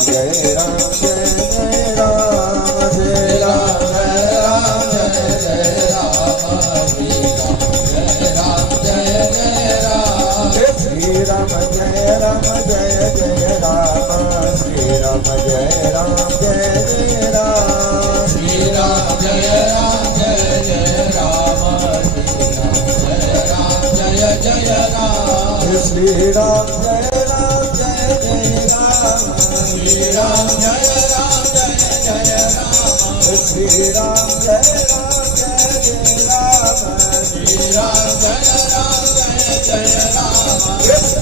जय राम जय जय राम जय राम जय राम जय जय राम श्री राम जय राम जय जय राम श्री राम जय राम जय जय राम श्री राम जय राम जय जय राम श्री राम जय राम जय जय राम श्री राम जय राम जय जय राम श्री राम जय राम जय जय राम श्री राम जय राम जय जय राम श्री राम जय राम जय जय राम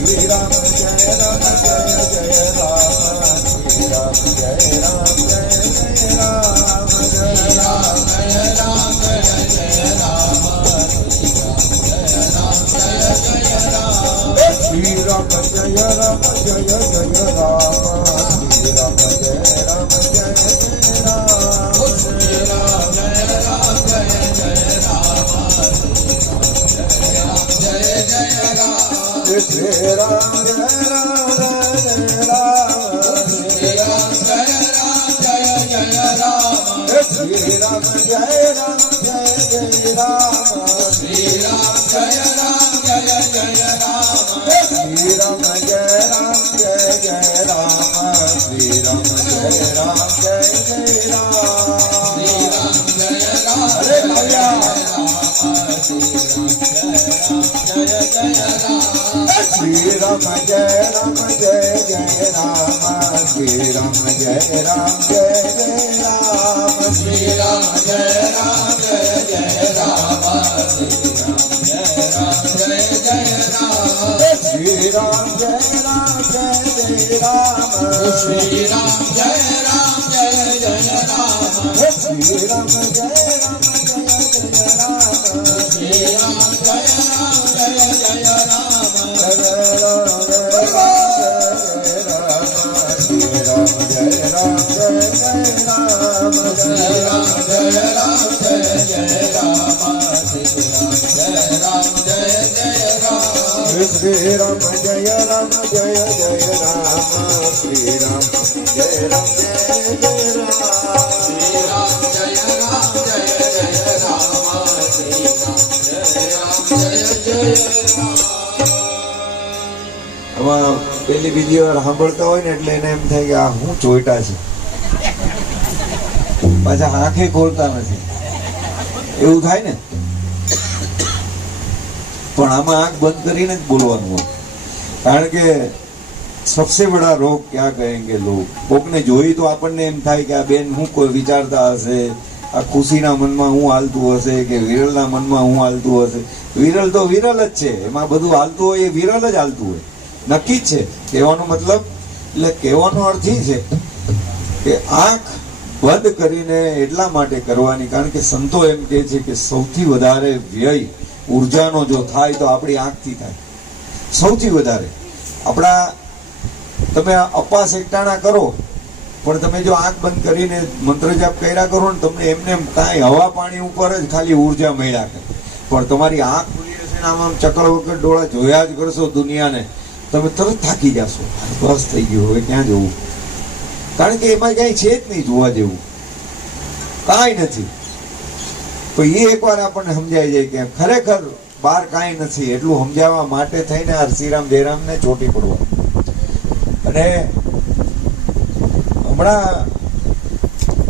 श्री राम जय राम जय जय राम जय राम जय राम जय जय राम श्री राम जय राम जय जय राम श्री राम जय राम जय जय राम श्री राम जय राम जय जय राम जय जय राम श्री राम जय राम जय राम श्री राम जय राम जय जय राम श्री राम जय राम जय जय राम श्री राम जय राम जय जय राम श्री राम जय राम जय जय राम श्री राम जय राम जय जय राम श्री राम जय राम अरे भैया श्री राम जय राम जय जय राम श्री राम जय राम जय जय राम श्री राम जय राम जय जय राम श्री राम जय राम जय जय राम श्री राम जय राम जय जय राम श्री राम जय राम जय जय राम श्री राम जय राम जय जय राम जय राम जय राम श्री राम जय राम जय जय राम श्री राम जय राम जय जय राम श्री राम जय राम जय जय राम श्री राम जय राम जय जय राम श्री राम जय राम जय जय राम श्री राम जय राम जय जय राम આમાં પેલી બીજી વાર સાંભળતા હોય ને એટલે એને એમ થાય કે આ હું ચોઈટા છે પાછા આંખે ખોલતા નથી એવું થાય ને પણ આમાં આંખ બંધ કરીને જ બોલવાનું હોય કારણ કે सबसे बड़ा रोग क्या कहेंगे लोग કોકને જોઈ તો આપણને એમ થાય કે આ બેન હું કોઈ વિચારતા હશે આ ખુશીના મનમાં હું હાલતું હશે કે વિરલના મનમાં હું હાલતું હશે વિરલ તો વિરલ જ છે એમાં બધું હાલતું હોય એ વિરલ જ હાલતું હોય નક્કી જ છે કહેવાનો મતલબ એટલે કહેવાનો અર્થ એ છે કે આંખ બંધ કરીને એટલા માટે કરવાની કારણ કે સંતો એમ કહે છે કે સૌથી વધારે વ્યય ઉર્જાનો જો થાય તો આપણી આંખથી થાય સૌથી વધારે આપણા તમે અપાસ એકટાણા કરો પણ તમે જો આંખ બંધ કરીને મંત્ર જાપ કર્યા કરો ને તમને એમને કાંઈ હવા પાણી ઉપર જ ખાલી ઉર્જા મળ્યા કરે પણ તમારી આંખ ખુલી હશે ને આમ ચક્ર વગર ડોળા જોયા જ કરશો દુનિયાને તમે તરત થાકી જશો બસ થઈ ગયું હવે ક્યાં જવું કારણ કે એમાં કઈ છે જ નહીં જોવા જેવું કાંઈ નથી તો એ એકવાર આપણને સમજાઈ જાય કે ખરેખર બહાર કાંઈ નથી એટલું સમજાવવા માટે થઈને આ શ્રીરામ જયરામને ચોટી પડવા અને હમણાં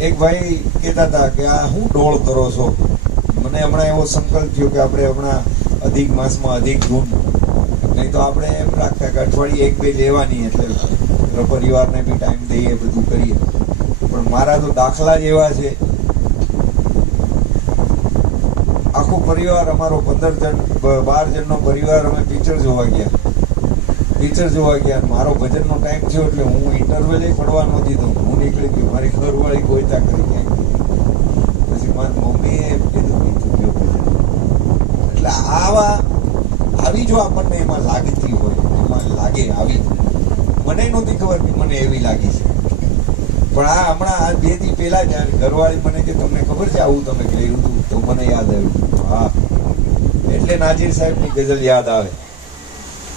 એક ભાઈ કહેતા હતા કે આ હું ડોળ કરો છો મને હમણાં એવો સંકલ્પ થયો કે આપણે હમણાં અધિક માસમાં અધિક ધૂન નહીં તો આપણે એમ રાખતા કે અઠવાડિયે એક બે લેવાની એટલે પરિવારને બી ટાઈમ દઈએ બધું કરીએ પણ મારા તો દાખલા જ એવા છે આખો પરિવાર અમારો 15 જણ 12 જણનો પરિવાર અમે પિક્ચર જોવા ગયા મારો ભજનનો ટાઈમ થયો એટલે હું ઇન્ટરવેલ પડવા ન દીધું હું નીકળી ગયો મારી ઘરવાળી ગોઈતા કરી ક્યાંક પછી મારી મમ્મીએ એમ કીધું એટલે આવી જો આપણને એમાં લાગતી હોય એમાં લાગે આવી મને નહોતી ખબર કે મને એવી લાગી છે પણ આ હમણાં આ 2 દી પહેલા જ ઘરવાળી મને કે તમને ખબર છે આવું તમે કર્યું હતું તો મને યાદ આવ્યું હા એટલે નાજીર સાહેબની ગઝલ યાદ આવે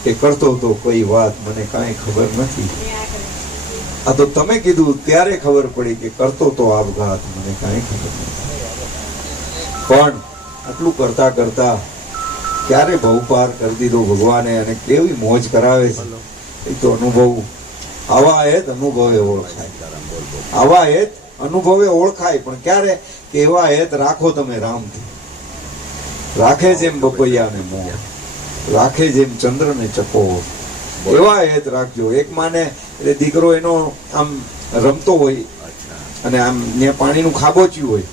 કે કરતો તો કોઈ વાત મને કાંઈ ખબર નથી આ તો તમે કીધું ત્યારે ખબર પડી કે કરતો તો આપઘાત, મને કાંઈ ખબર નથી. પણ આટલું કરતા કરતા ક્યારે ભવ પાર કરી દીધો ભગવાને, અને કેવી મોજ કરાવે છે એ તો અનુભવ. આવા હેત અનુભવે ઓળખાય, આવા હેત અનુભવે ઓળખાય. પણ ક્યારે કે એવા હેત રાખો તમે રામથી. રાખે જેમ બપૈયાને મોહ, રાખે જેમ ચંદ્રને ચકોર, એવા હેત રાખજો. એક માને એટલે દીકરો એનો આમ રમતો હોય અને આમ ત્યાં પાણીનું ખાબોચ્યું હોય,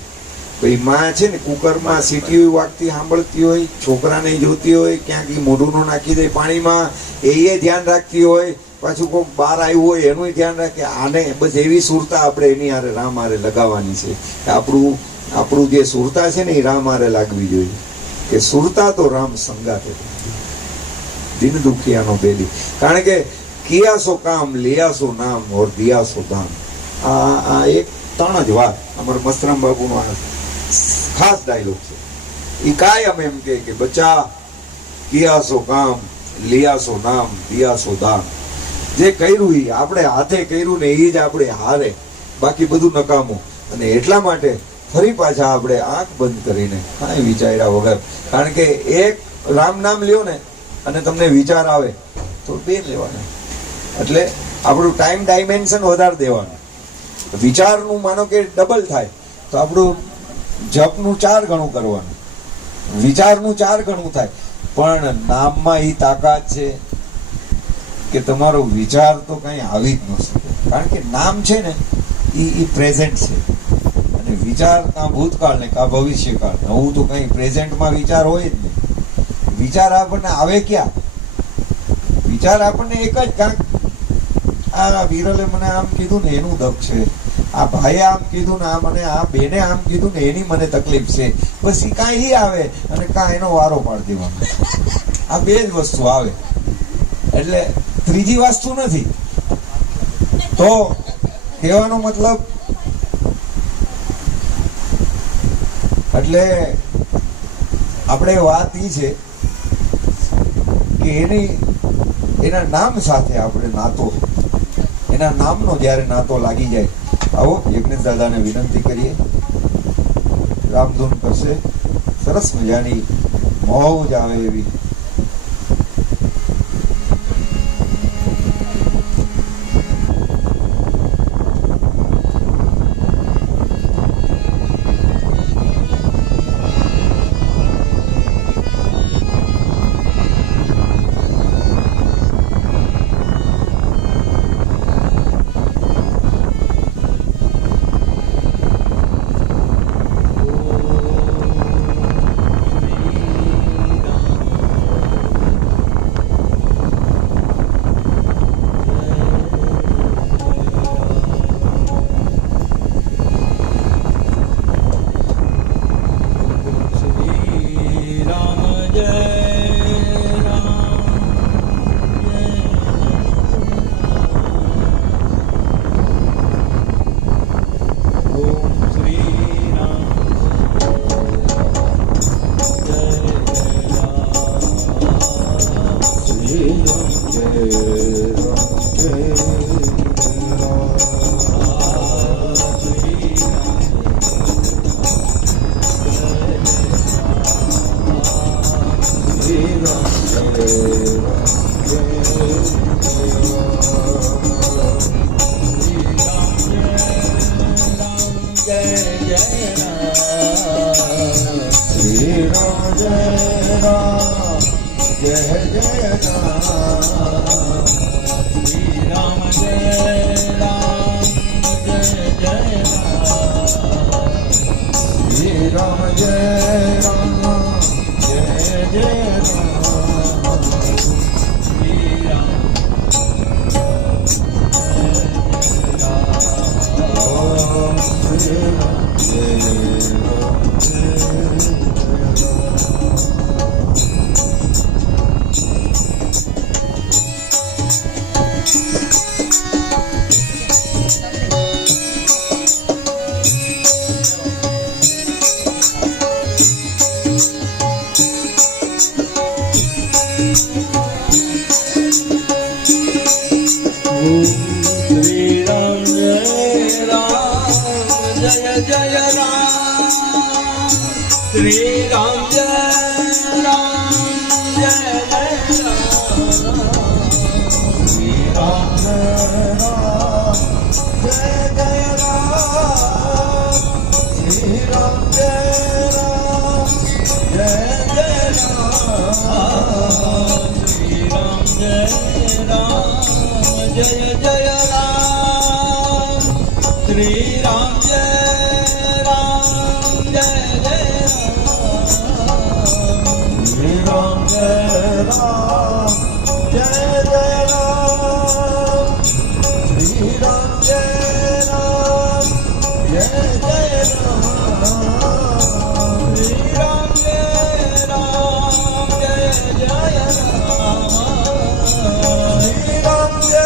ભાઈ માં છે ને કુકરમાં સીટીઓ વાગતી સાંભળતી હોય, છોકરાને જોતી હોય, ક્યાંક મોઢું નો નાખી દે પાણીમાં, એ ધ્યાન રાખતી હોય, પાછું કોઈક બહાર આવ્યું હોય એનું ધ્યાન રાખે. આને બસ એવી સુરતા આપણે એની હારે રામ હારે લગાવવાની છે. આપણું જે સુરતા છે ને એ રામ હારે લાગવી જોઈએ. કે સુરતા તો રામ સંગાતે દિન દુખિયાનો બેલી. કારણ કે કિયા સો કામ, લિયા સો નામ, ઓર દિયા સો દાન. આ એક ત્રણ જ વાત અમારા મસ્તરામ બાબુનો ખાસ ડાયલોગ છે. એ કાયમ એમ કે બચ્ચા, કિયા સો કામ, લિયા સો નામ, દિયા સો દાન. જે કર્યું એ આપણે હાથે કર્યું ને એ જ આપણે હારે, બાકી બધું નકામું. અને એટલા માટે ફરી પાછા આપણે આંખ બંધ કરીને કાંઈ વિચાર્યા વગર, કારણ કે એક રામ નામ લ્યો ને અને તમને વિચાર આવે તો બે લેવાના. એટલે આપણું ટાઈમ ડાયમેન્શન વધારે દેવાનું. વિચારનું માનો કે ડબલ થાય તો આપણું જપનું 4 ગણું કરવાનું, વિચારનું 4 ગણું થાય. પણ નામમાં એ તાકાત છે કે તમારો વિચાર તો કઈ આવી જ ન શકે. કારણ કે નામ છે ને એ પ્રેઝન્ટ છે, અને વિચાર કાં ભૂતકાળ ને કાં ભવિષ્યકાળ. નવું તો કઈ પ્રેઝન્ટમાં વિચાર હોય જ નહીં. વિચાર આપણને આવે ક્યાં? વિચાર આપણને એક જ, કાંક આ વિરલે મને આમ કીધું ને એનું દખ છે, આ ભાઈએ આમ કીધું ને આ મને આ બેને આમ કીધું ને એની મને તકલીફ છે. બસ એ કાંઈ આવે અને કાં એનો વારો પાડી દેવાનો. આ બે જ વસ્તુ આવે, એટલે ત્રીજી વસ્તુ નથી. તો કહેવાનો મતલબ એટલે આપણે વાત એ છે કે એના નામ સાથે આપણે નાતો, એના નામનો જ્યારે નાતો લાગી જાય. આવો યજ્ઞેશ દાદાને વિનંતી કરીએ, રામધૂન કરશે, સરસ મજાની મોજ આવે એવી. Shri Ram जय जय राम श्री राम जय जय राम श्री राम जय जय राम श्री राम जय जय राम श्री राम जय जय राम श्री राम जय राम जय राम जय जय राम श्री राम जय जय राम श्री राम जय जय राम श्री राम जय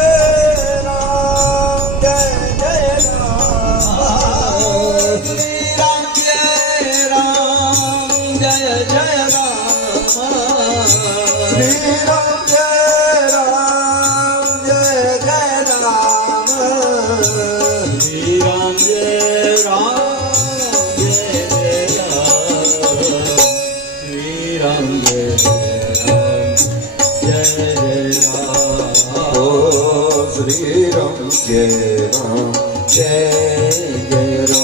Shri Ram Jai Ram Jai Jai Ram Shri Ram Jai Ram Jai Jai Ram Shri Ram Jai Ram Jai Jai Ram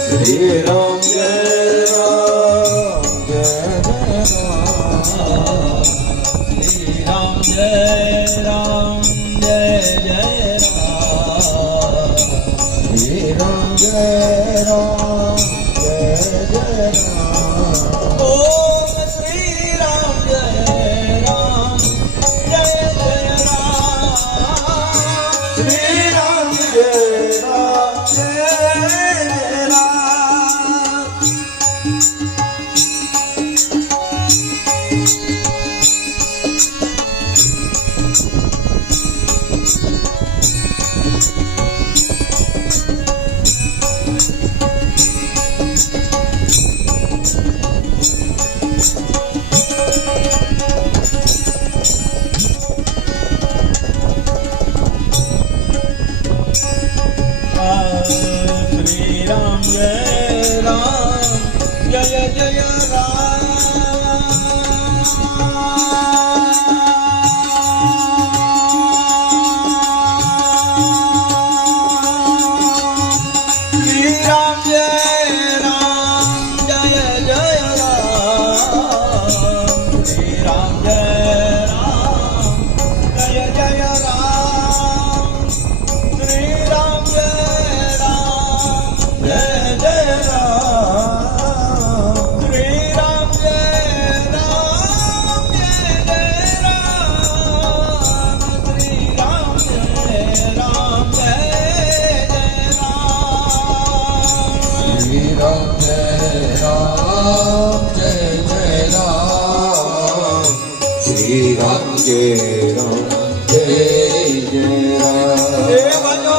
Shri Ram Jai Ram Shri Ram Jai Ram Jai Jai Ram Devajo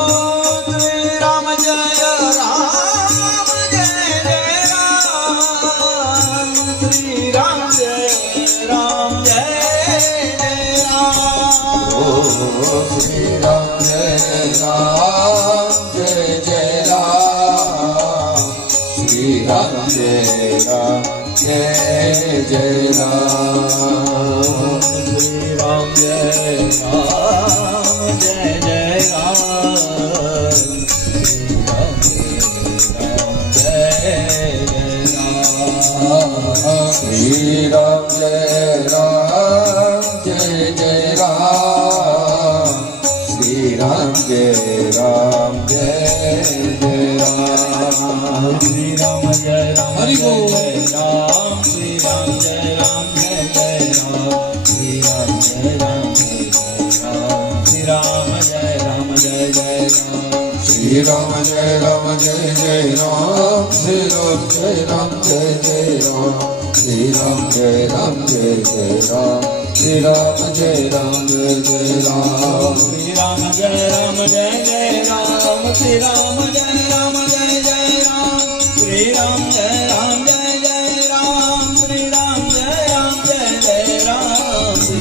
Shri Ram Jai Ram Jai Jai Ram Shri Ram Jai Ram Jai Jai Ram Shri Ram Jai Ram Jai Jai Ram Shri Ram Jai Ram Jai Jai Ram Shri Ram Jai Ram Jai Jai Ram Shri Ram Jai Ram Jai Jai Ram Shri Ram Jai Ram Jai Jai Ram Shri Ram Jai Ram Hari Bol Ram Shri Ram Jai Ram Jai Jai Ram Shri Ram Jai Ram Jai Jai Ram Shri Ram Jai Ram Jai Jai Ram Shri Ram Jai Ram Jai Jai Ram Shri Ram Jai Ram Jai Jai Ram Shri Ram Jai Ram Jai Jai Ram Shri Ram Jai Ram Jai Jai Ram Shri Ram Jai Ram Jai Jai Ram Shri Ram Jai Ram Jai Jai Ram Shri Ram Jai Ram Jai Jai Ram Shri Ram Jai Ram Jai Jai Ram Shri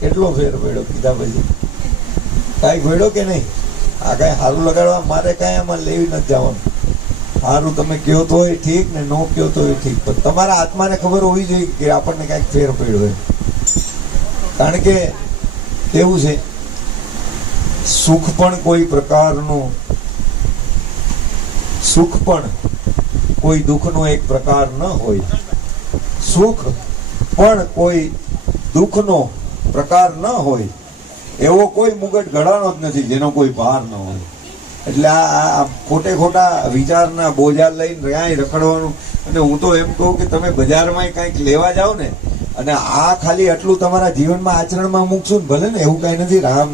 કેટલો ફેર પડ્યો કીધા પછી કાંઈ ભેડો કે નહીં? આ કાંઈ સારું લગાડવા મારે કાંઈ આમાં લેવી નથી જવાનું. સારું તમે કહો તો એ ઠીક ને નો કહો તો એ ઠીક, પણ તમારા આત્માને ખબર હોવી જોઈએ કે આપણને કાંઈક ફેર પડ્યો હોય. કારણ કે કેવું છે, સુખ પણ કોઈ પ્રકારનું, સુખ પણ કોઈ દુઃખનો એક પ્રકાર ન હોય, સુખ પણ કોઈ દુઃખનો પ્રકાર ન હોય, એવો કોઈ મુગટ ઘડાનો જ નથી જેનો કોઈ ભાર ન હોય. એટલે આ ખોટે ખોટા વિચારના બોજા લઈને ક્યાંય રખડવાનું. અને હું તો એમ કહું કે તમે બજારમાં કંઈક લેવા જાઓ ને, અને આ ખાલી આટલું તમારા જીવનમાં આચરણમાં મૂકશું ને, ભલે ને એવું કાંઈ નથી, રામ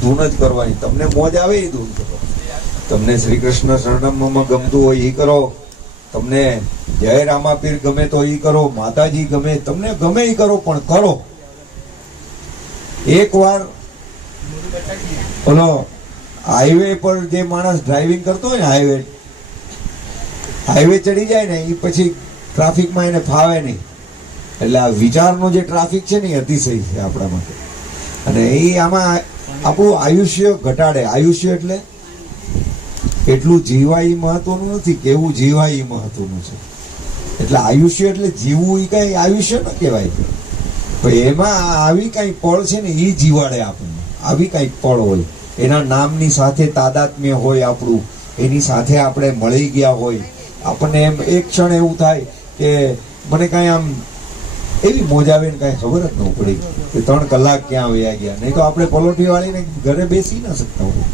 ધૂન જ કરવાની, તમને મોજ આવે એ ધૂન કરો. તમને શ્રી કૃષ્ણ શરણમમાં ગમતું હોય એ કરો, તમને જય રામાપીર ગમે તો એ કરો, માતાજી ગમે, તમને ગમે એ કરો, પણ કરો. એક વાર ઓલો હાઈવે પર જે માણસ ડ્રાઇવિંગ કરતો હોય ને, હાઈવે ચડી જાય ને એ પછી ટ્રાફિકમાં એને ફાવે નહીં. એટલે આ વિચારનો જે ટ્રાફિક છે ને એ અતિશય છે આપણા માટે. અને એ આમાં આપણું આયુષ્ય ઘટાડે. આયુષ્ય એટલે એટલું જીવાય એ મહત્વનું નથી, કેવું જીવાય એ મહત્વનું છે. એટલે આયુષ્ય એટલે જીવવું એ કઈ આયુષ્ય ન કહેવાય. પણ એમાં આવી કઈ પળ છે ને એ જીવાડે આપણને. આવી કઈક પળ હોય, એના નામની સાથે તાદાત્મ્ય હોય આપણું, એની સાથે આપણે મળી ગયા હોય, આપણને એમ એક ક્ષણ એવું થાય કે મને કાંઈ આમ એવી મોજ આવે ને કાંઈ ખબર જ ન પડી કે 3 કલાક ક્યાં વયા ગયા. નહીં તો આપણે પલોઠી વાળીને ઘરે બેસી ન શકતા હોય.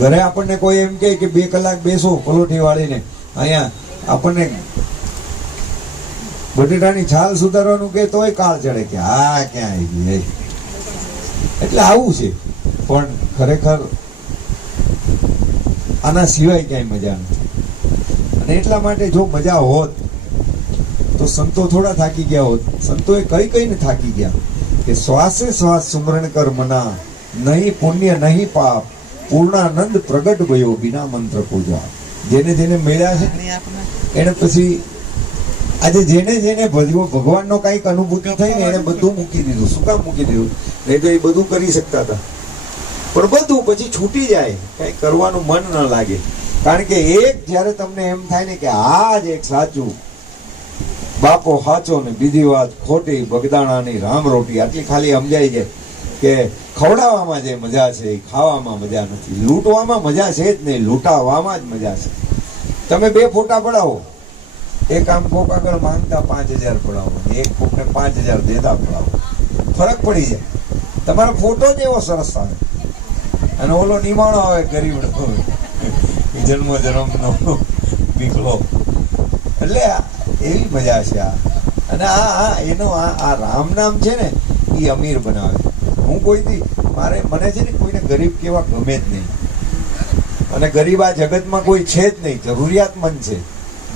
ઘરે આપણને કોઈ એમ કહે કે 2 કલાક બેસો પલોઠી વાળીને, અહીંયા આપણને બટેટાની છાલ સુધારવાનું કે તોય કાળ ચડે કે હા ક્યાં આવી ગઈ. એટલે આવું છે. પણ ખરેખર આના સિવાય ક્યાંય મજા નથી. અને એટલા માટે જો મજા હોત તો સંતો થોડા થાકી ગયા હોત. સંતોએ કઈને થાકી ગયા કે શ્વાસે શ્વાસ સુમરણ કર મના, નહીં પુણ્ય નહીં પાપ, પૂર્ણાનંદ પ્રગટ ભયો બિના મંત્ર પૂજા. જેને જેને મળ્યા છે એને પછી આજે જેને ભગવાનનો કઈક અનુભૂતિ થઈ ને એને બધું મૂકી દીધું. શું કામ મૂકી દીધું? નહીં તો એ બધું કરી શકતા હતા, પણ બધું પછી છૂટી જાય, કઈ કરવાનું મન ન લાગે. કારણ કે એક જયારે તમને એમ થાય ને કે આ જ એક સાચું, બાપો સાચો ને બીજી વાત ખોટી, બગદાણાની રામ રોટી, આટલી ખાલી સમજાઈ જાય કે ખવડાવવામાં જે મજા છે એ ખાવામાં મજા નથી. લૂંટવામાં મજા છે જ નહીં, લૂંટાવામાં જ મજા છે. તમે 2 ફોટા પડાવો, એક આમ કોક આગળ માંગતા 5000 પડાવો, એક કોકને 5000 દેતા પડાવો, ફરક પડી જાય. તમારો ફોટો જ એવો સરસ આવે, અને ઓલો નિમાણો આવે ગરીબ જન્મ બીકલો. એટલે એવી મજા છે આ. અને એનો આ રામ નામ છે ને એ અમીર બનાવે. હું કોઈથી મને છે ને કોઈને ગરીબ કેવા ગમે જ નહીં. અને ગરીબ આ જગતમાં કોઈ છે જ નહીં, જરૂરિયાતમંદ છે.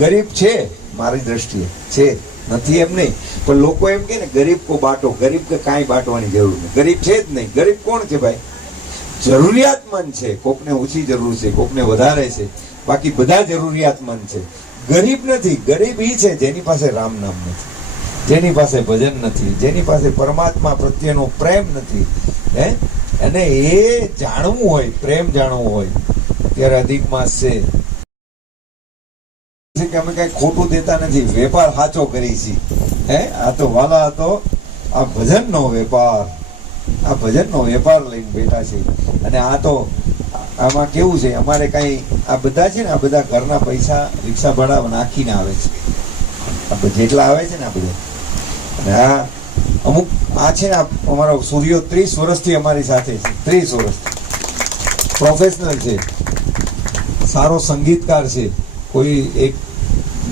ગરીબ છે મારી દ્રષ્ટિએ છે, નથી એમ નહીં, પણ લોકો એમ કે ને ગરીબ કો બાટો, ગરીબ કે કાંઈ બાંટવાની જરૂર નહીં. ગરીબ છે જ નહીં. ગરીબ કોણ છે ભાઈ? જરૂરિયાતમંદ છે. કોકને ઓછી જરૂર છે, કોકને વધારે છે, બાકી બધા જરૂરિયાતમંદ છે. ગરીબ નથી. ગરીબ ઈ છે જેની પાસે રામ નામ નથી, જેની પાસે ભજન નથી, જેની પાસે પરમાત્મા પ્રત્યેનો પ્રેમ નથી. અને એ જાણવું હોય, પ્રેમ જાણવું હોય, ત્યારે અધિક માસ છે કે અમે કઈ ખોટું દેતા નથી, વેપાર સાચો કરી છીએ. આ તો વાલા હતો આ ભજનનો વેપાર, આ ભજનનો વેપાર લઈને બેઠા છે. અને આ તો આમાં કેવું છે, અમારે કઈ આ બધા છે ને, આ બધા ઘરના પૈસા રિક્ષા ભાડા નાખીને આવે છે. આ જેટલા આવે છે ને આ બધા. અને આ અમુક આ છે ને અમારો સૂર્યો 30 વર્ષથી અમારી સાથે છે, 30 વર્ષથી પ્રોફેશનલ છે. સારો સંગીતકાર છે, કોઈ એક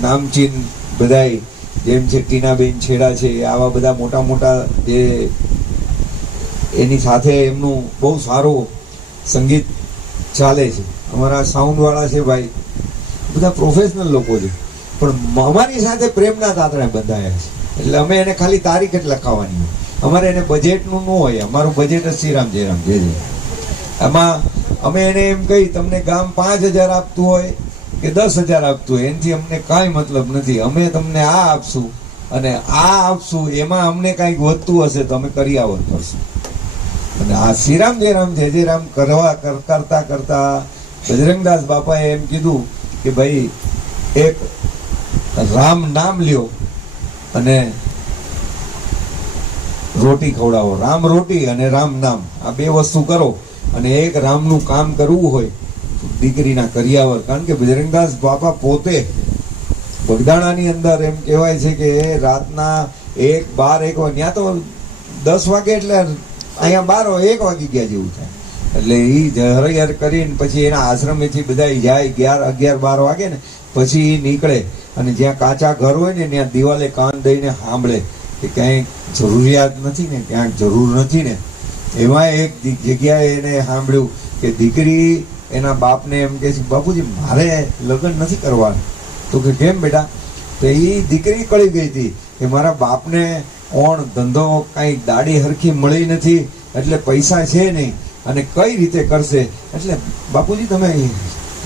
નામચીન બધાય જેમ છે ટીનાબેન છેડા છે, આવા બધા મોટા મોટા જે એની સાથે એમનું બહુ સારું સંગીત ચાલે છે. અમારા સાઉન્ડ વાળા છે ભાઈ, બધા પ્રોફેશનલ લોકો છે, પણ અમારી સાથે પ્રેમના તાતણા બંધાયા છે. એટલે અમે એને ખાલી તારીખ જ લખાવવાની હોય, અમારે એને બજેટનું ન હોય. અમારું બજેટ જ શ્રીરામ જયરામ જય જય. આમાં અમે એને એમ કહી તમને ગામ 5,000 આપતું હોય કે 10,000 આપતું હોય, એનાથી અમને કાંઈ મતલબ નથી. અમે તમને આ આપશું અને આ આપશું, એમાં અમને કાંઈક વધતું હશે તો અમે કરિયાવર કરશું. અને આ શ્રીરામ જયરામ જય જયરામ કરતા કરતા બજરંગદાસ બાપાએ એમ કીધું કે ભાઈ એક રામ નામ લ્યો અને રોટી ખવડાવો. રામ રોટી અને રામ નામ, આ બે વસ્તુ કરો. અને એક રામનું કામ કરવું હોય તો દીકરીના કરિયાવર. કારણ કે બજરંગદાસ બાપા પોતે બગદાણાની અંદર એમ કહેવાય છે કે રાતના 1, 12, 1 ત્યાં તો 10 વાગે એટલે અહીંયા 12, 1 વાગી ગયા જેવું થાય. એટલે એ હરિહર કરીને પછી એના આશ્રમેથી બધા જાય 11, 12 વાગે ને પછી નીકળે. અને જ્યાં કાચા ઘર હોય ને ત્યાં દિવાલે કાન દઈને સાંભળે કે ક્યાંય જરૂરિયાત નથી ને, ક્યાંક જરૂર નથી ને. એમાં એક જગ્યાએ એને સાંભળ્યું કે દીકરી એના બાપને એમ કહે છે બાપુજી મારે લગ્ન નથી કરવાનું. તો કે કેમ બેટા? તો એ દીકરી કળી ગઈ હતી કે મારા બાપને ઓણ ધંધો કાંઈ દાડી હરખી મળી નથી, એટલે પૈસા છે નહીં અને કઈ રીતે કરશે. એટલે બાપુજી તમે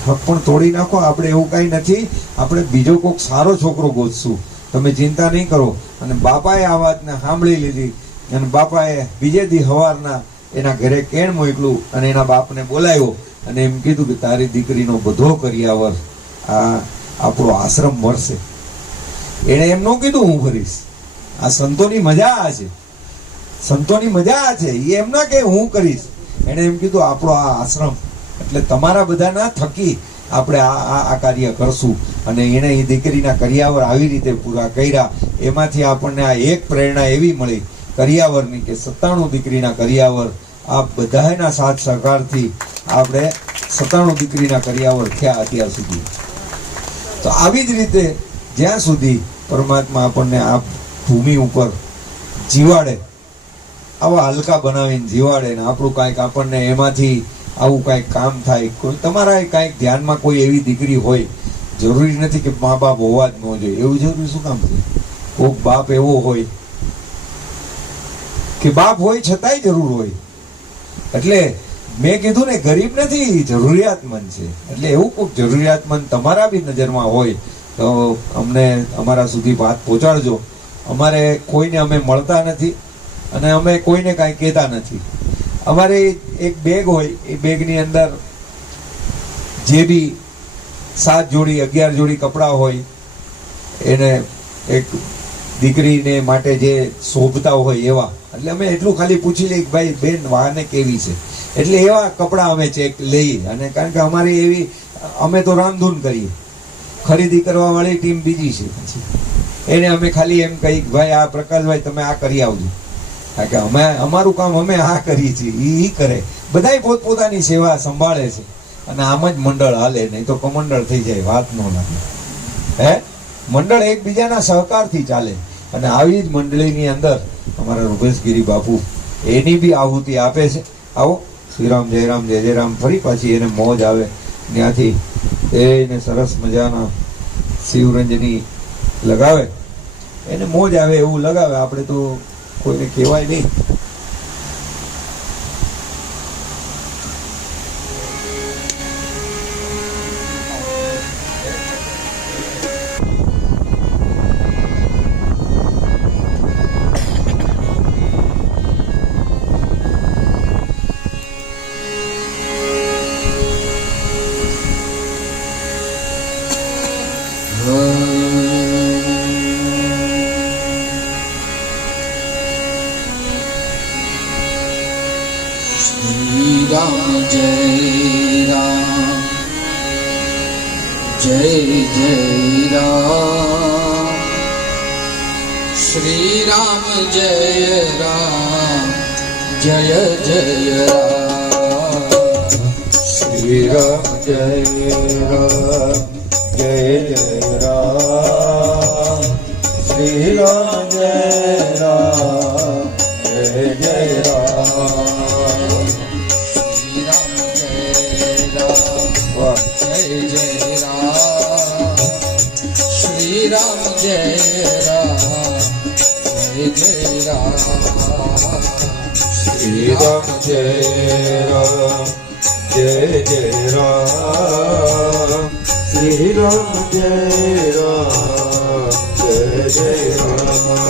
હક પણ તોડી નાખો, આપણે એવું કાંઈ નથી, આપણે બીજો કોઈક સારો છોકરો ગોતશું, તમે ચિંતા નહીં કરો. અને બાપાએ આ વાતને સાંભળી લીધી અને બાપાએ બીજે દી સવારના એના ઘરે કેણ મોકલું અને એના બાપને બોલાવ્યો અને એમ કીધું કે તારી દીકરીનો બધો કરિયાવર આ આપણો આશ્રમ મળશે. એણે એમ ન કીધું હું ભરીશ. આ સંતોની મજા આ છે, સંતોની મજા આ છે. એ એમ ના કે હું કરીશ, એણે એમ કીધું આપણો આ આશ્રમ, એટલે તમારા બધાના થકી આપણે આ કાર્ય કરશું. અને એને એ દીકરીના કરિયાવર આવી રીતે પૂરા કર્યા. એમાંથી આપણને આ એક પ્રેરણા એવી મળી કરિયાવરની કે 97 દીકરીના કરિયાવર આ બધાના સાથ સહકારથી આપણે 97 દીકરીના કરિયાવર થયા અત્યાર સુધી. તો આવી જ રીતે જ્યાં સુધી પરમાત્મા આપણને આ ભૂમિ ઉપર જીવાડે, આવા હલકા બનાવીને જીવાડે ને આપણું કાંઈક આપણને એમાંથી આવું કાંઈક કામ થાય. કોઈ તમારા કાંઈક ધ્યાનમાં કોઈ એવી દીકરી હોય, જરૂરી નથી કે મા બાપ હોવા જ ન જોઈએ, એવું જરૂરી શું કામ છે? કોઈક બાપ એવો હોય કે બાપ હોય છતાંય જરૂર હોય. એટલે મેં કીધું ને ગરીબ નથી, જરૂરિયાતમંદ છે. એટલે એવું કોઈક જરૂરિયાતમંદ તમારા બી નજરમાં હોય તો અમને અમારા સુધી વાત પહોંચાડજો. અમારે કોઈને અમે મળતા નથી અને અમે કોઈને કાંઈ કહેતા નથી. અમારે એક બેગ હોય, એ બેગની અંદર જે બી 7 જોડી 11 જોડી કપડાં હોય, એને એક દીકરીને માટે જે શોભતા હોય એવા, એટલે અમે એટલું ખાલી પૂછી લઈએ કે ભાઈ બેન વાને કેવી છે, એટલે એવા કપડાં અમે ચેક લઈએ. અને કારણ કે અમારી એવી, અમે તો રામધૂન કરીએ, ખરીદી કરવા વાળી ટીમ બીજી છે. પછી એને અમે ખાલી એમ કહી કે ભાઈ આ પ્રકાશભાઈ તમે આ કરી આવજો, કારણ કે અમે અમારું કામ અમે આ કરીએ છીએ, એ કરે. બધાય પોતપોતાની સેવા સંભાળે છે અને આમ જ મંડળ હાલે, નહીં તો કમંડળ થઈ જાય, વાત ન લાગે. મંડળ એકબીજાના સહકારથી ચાલે. અને આવી જ મંડળીની અંદર અમારા રૂપેશગીરી બાપુ એની બી આહુતિ આપે છે. આવો શ્રીરામ જયરામ જય જયરામ. ફરી પાછી એને મોજ આવે, ત્યાંથી એને સરસ મજાના શિવરંજની લગાવે, એને મોજ આવે એવું લગાવે. આપણે તો કોઈને કહેવાય નહીં. Shri Ram Jai Ram Jai Jai Ram Shri Shri રામ જય રામ જય જય રામ શ્રી રામ જય રામ જય જય રામ શ્રી રામ જય રામ વાહ જય જય રામ શ્રી રામ જય રામ જય જય રામ શ્રી રામ જય રામ જય જય રામ શ્રી રામ જય રામ જય જય રામ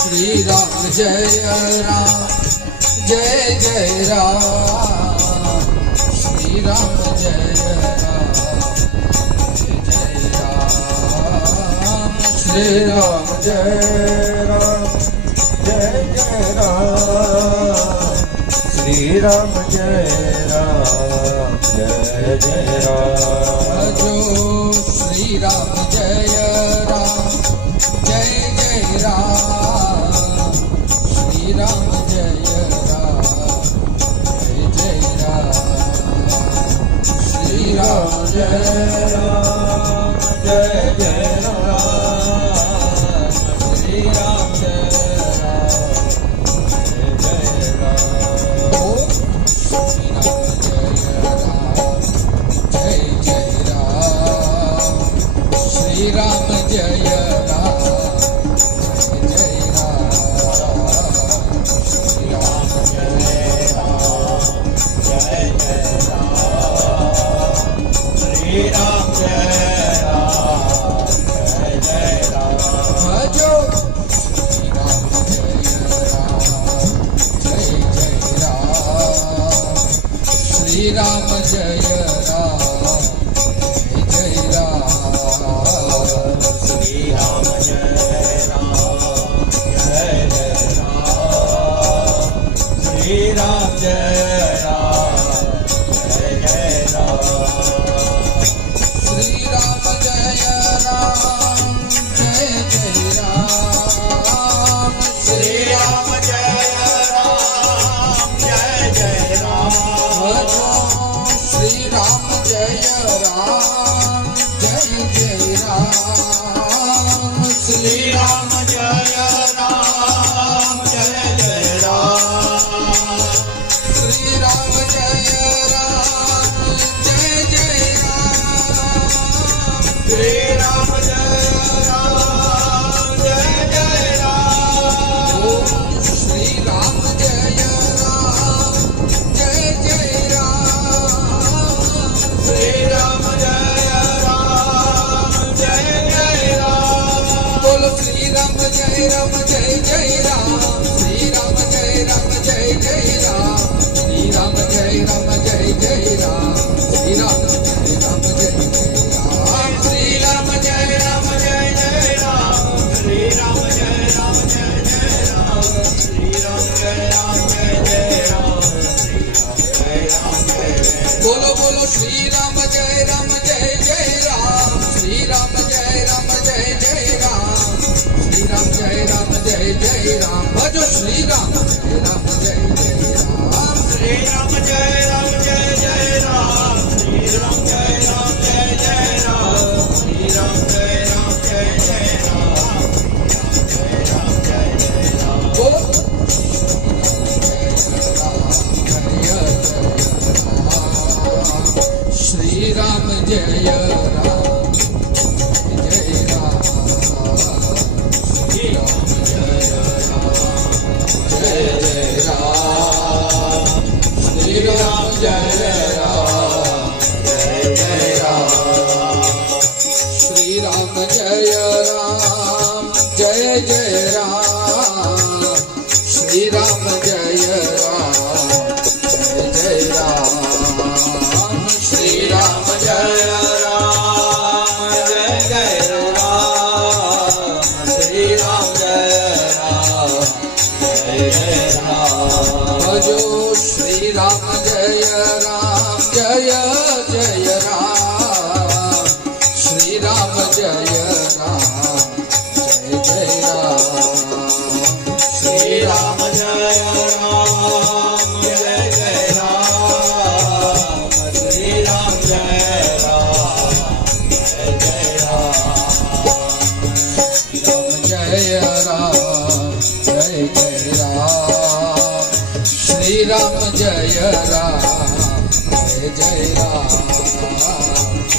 શ્રી રામ જય રામ જય જય રામ શ્રી રામ જય રામ શ્રી રામ જય રામ જય જય રામ શ્રી રામ જય રામ જય જય રામ જો શ્રી રામ જય રામ જય જય રામ શ્રી રામ જય રામ જય જય રામ શ્રી રામ જય રામ જય જય રામ શ્રી રામ જય Shri Ram Jaya Ram Jaya Ram Shri Ram Jaya Ram Jaya Ram Shri Ram Jaya Ram Jaya Ram Bhajo Shri Ram Jaya Ram Jaya Ram Shri Ram Jaya Ram Shri Ram Jaya Ram Jai Jai Ram Shri Ram Jaya Ram Jai Jai Ram Shri Ram Jaya Ram Jai Jai Ram Shri Ram Jaya Ram Jai Jai Ram Shri Ram Jaya Ram Jai Jai Ram Shri Ram Jaya Ram Jai Jai Ram Shri Ram Jaya Ram Jai Jai Ram Shri Ram Jaya Ram Jai Jai Ram Shri Ram Jaya Ram Jai Jai Ram Bolo Shri Ram Jai Ram Jai Jai Ram Shri Ram Jai Ram Jai Jai Ram Shri Ram Jai Ram Jai Jai Ram Shri Ram Jai Ram Jai Jai Ram Shri Ram Jai Ram Jai Jai Ram Shri Ram Jai Ram Jai Jai Ram Shri Ram Jai Ram Jai Jai Ram Shri Ram Jai Ram Jai Jai Bolo Bolo Shri Ram Jai Ram Jai Jai Ram Shri Ram Jai Ram Jai Jai Ram Shri Ram Jai Ram Jai Jai Ram Bhajo Shri Ram Jai Ram Jai Jai Ram Shri Ram Jai Ram Jai Jai Ram Shri Ram Jai Ram Jai Jai Ram Shri Ram Jai Ram Jai Jai Ram Jai Ram Jai Jai Ram Bolo Shri Ram Jaya Ram Jai Ram Shri Ram Jaya Ram Jai Jai Ram Shri Ram Jaya Ram Jai Jai Ram Shri Ram Jaya Ram Jai Jai Ram Shri Ram Jaya Ram Jai Jai Ram Shri Ram Jaya Ram Jai Jai Ram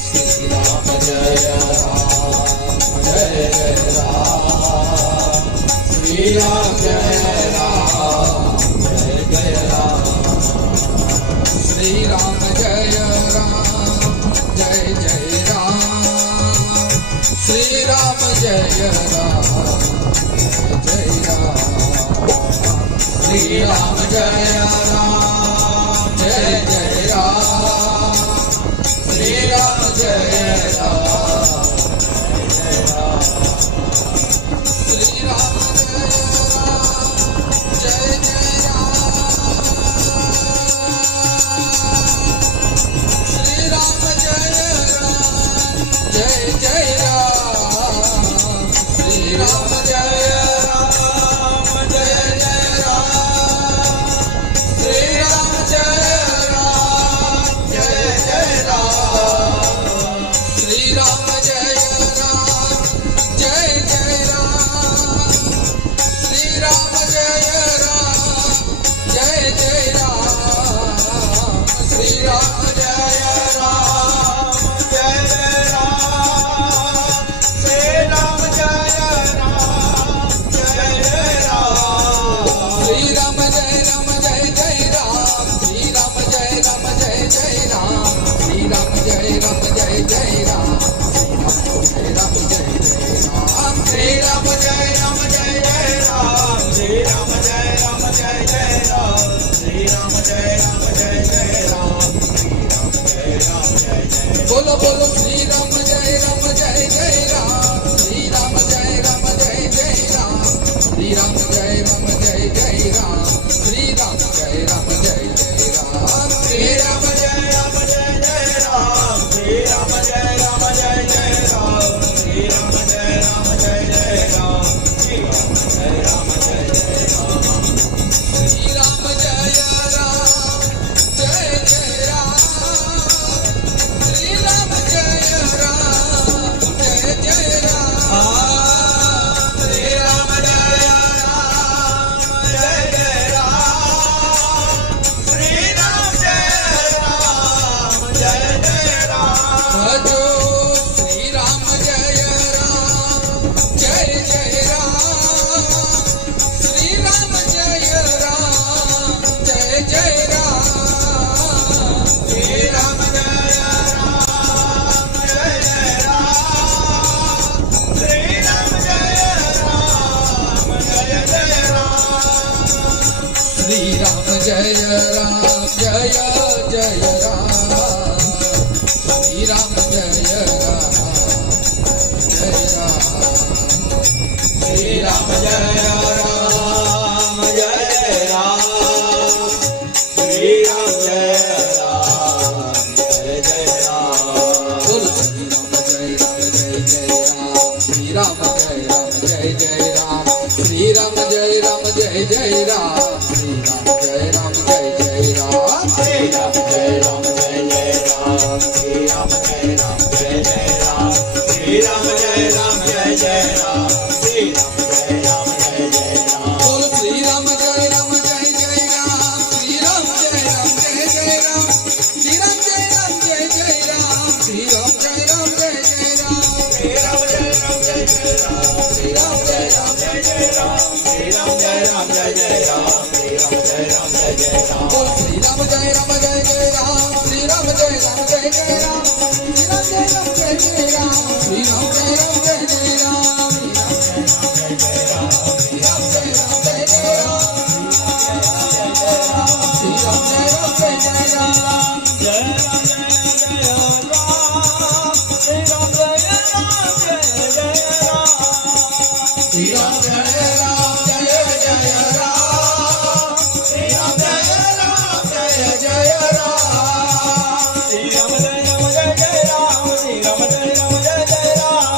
Shri राम जय राम जय जय राम श्री राम जय राम जय जय राम श्री राम जय राम जय जय राम श्री राम जय राम जय राम श्री राम जय राम जय जय राम श्री राम जय राम जय राम श्री राम जय राम जय जय राम श्री राम जय राम जय जय राम श्री राम जय राम जय जय राम श्री राम जय राम जय जय राम श्री राम जय राम जय जय राम श्री राम जय राम जय जय राम श्री राम जय राम जय जय राम श्री राम जय राम जय जय राम श्री राम जय राम जय जय राम श्री राम जय राम जय जय राम श्री राम जय राम जय जय राम श्री राम जय राम जय जय राम श्री राम जय राम जय जय राम श्री राम जय राम जय जय राम श्री राम जय जय बोलो बोलो श्री राम जय राम जय जय राम श्री राम जय राम जय जय राम श्री राम जय राम जय जय राम श्री राम जय राम जय जय राम श्री राम जय राम जय जय राम श्री राम जय राम जय जय राम श्री राम जय राम जय जय राम श्री राम जय राम जय जय राम श्री राम जय राम जय जय राम श्री राम जय राम जय जय राम श्री राम जय राम जय जय राम श्री राम जय राम जय जय राम भजो श्री राम जय राम जय जय राम श्री राम जय राम जय जय राम श्री राम जय राम जय जय राम श्री राम जय राम जय जय राम श्री राम जय राम जय जय राम श्री राम जय राम जय राम श्री राम जय राम जय राम श्री राम जय राम जय जय राम बोलो श्री राम जय राम श्री राम जय राम जय जय राम श्री राम जय राम जय जय राम श्री राम जय राम जय जय राम श्री राम जय राम जय जय राम श्री राम जय राम जय जय राम श्री राम जय राम जय जय राम श्री राम जय राम जय जय राम बोलो श्री राम जय राम जय जय राम श्री राम जय राम जय जय राम श्री राम जय राम जय जय राम श्री राम जय राम जय जय राम श्री राम जय राम जय जय राम श्री राम जय राम जय जय राम श्री राम जय राम जय जय राम श्री राम जय राम जय जय राम बोल श्री राम जय राम जय जय राम श्री राम जय राम जय जय राम श्री राम जय राम जय जय राम श्री राम जय राम जय जय राम श्री राम जय राम जय जय राम श्री राम जय राम जय जय राम जय राम जय राम श्री राम जय राम जय जय राम श्री राम जय राम जय जय राम श्री राम जय राम जय जय राम श्री राम जय राम जय जय राम श्री राम जय राम जय जय राम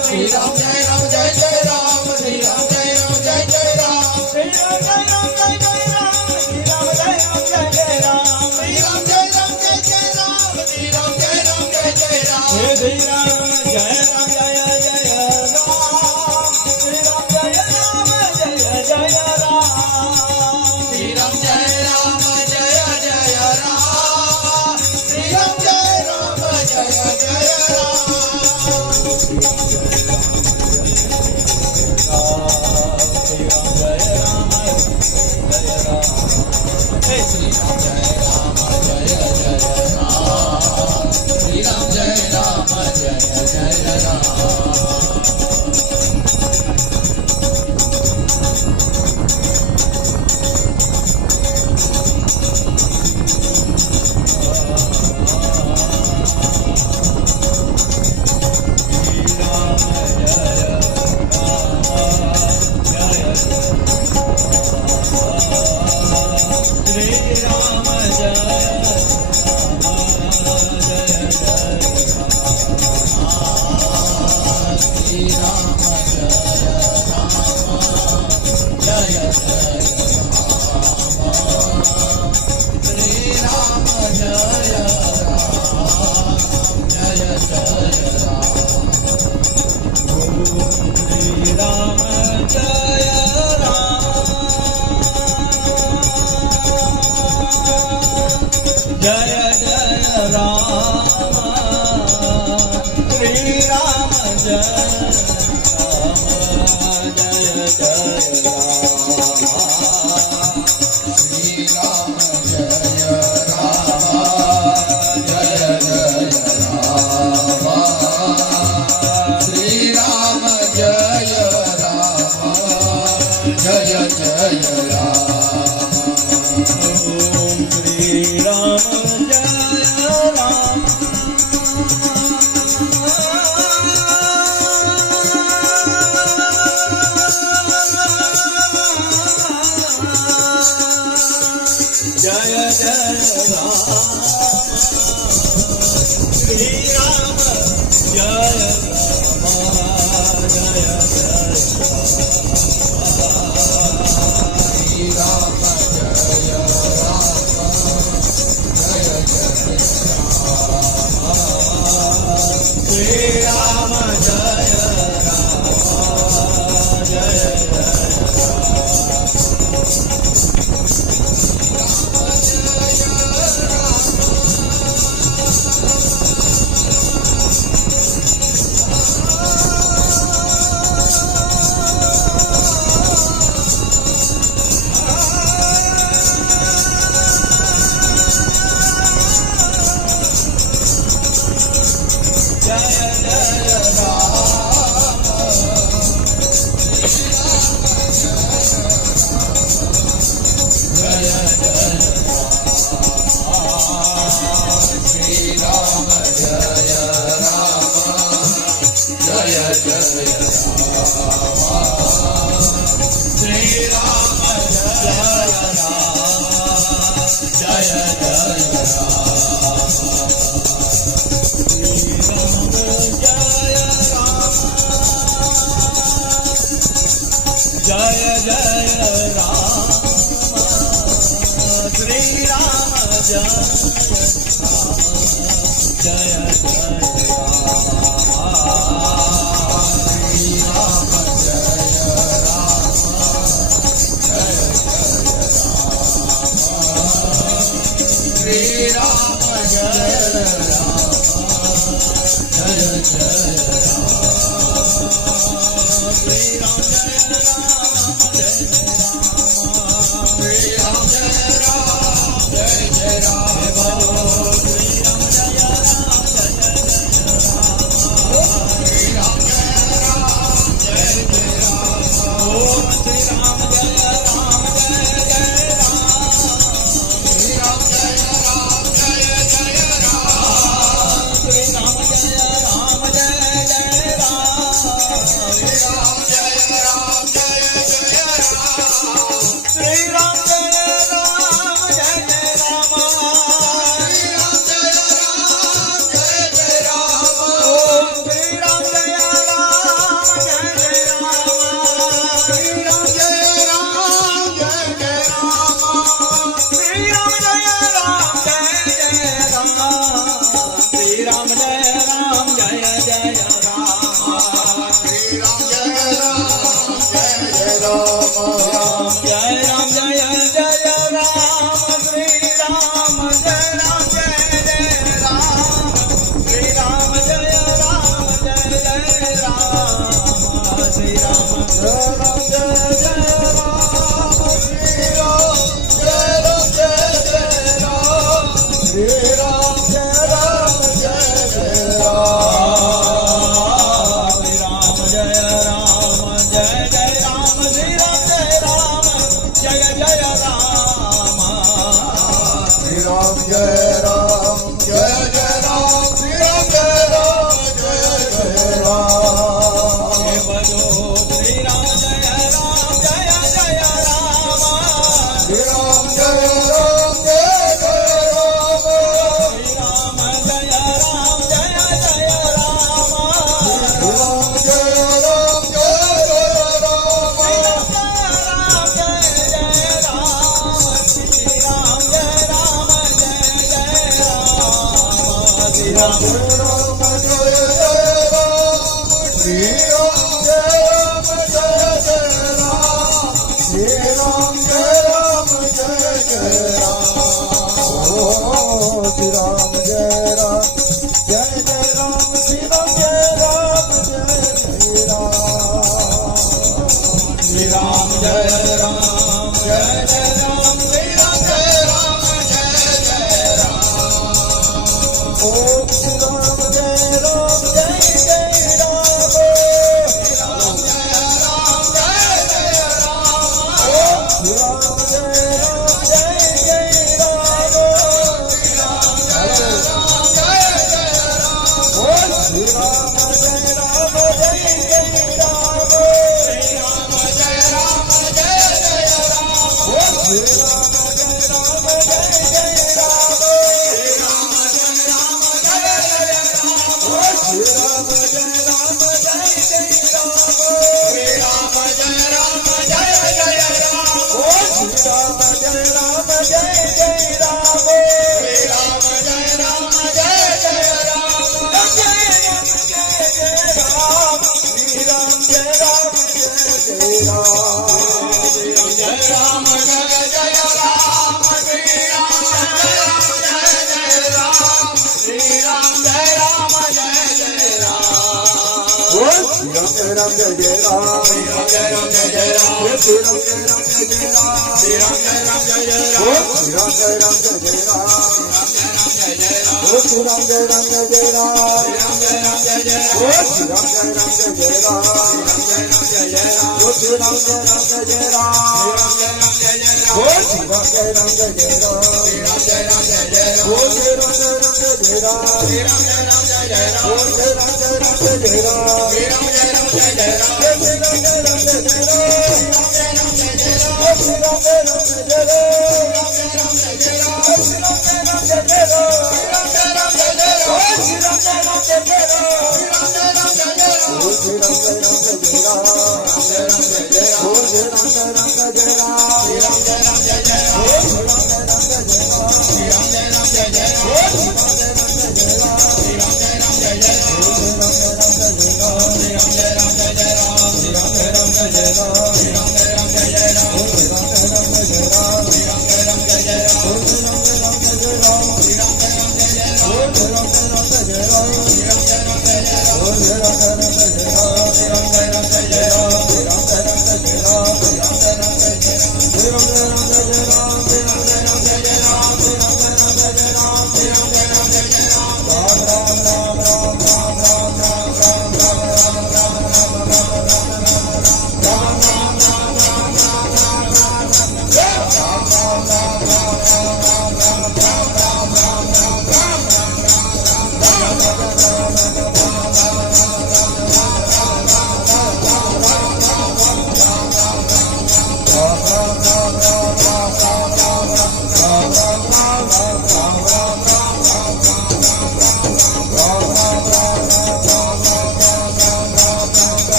श्री राम जय राम जय जय राम श्री राम जय राम जय जय राम श्री राम जय राम जय जय राम श्री राम जय राम जय जय राम श्री राम जय राम जय जय राम श्री राम जय राम जय जय राम श्री राम जय राम जय जय राम श्री राम जय राम जय जय राम श्री राम जय राम जय जय राम श्री राम जय राम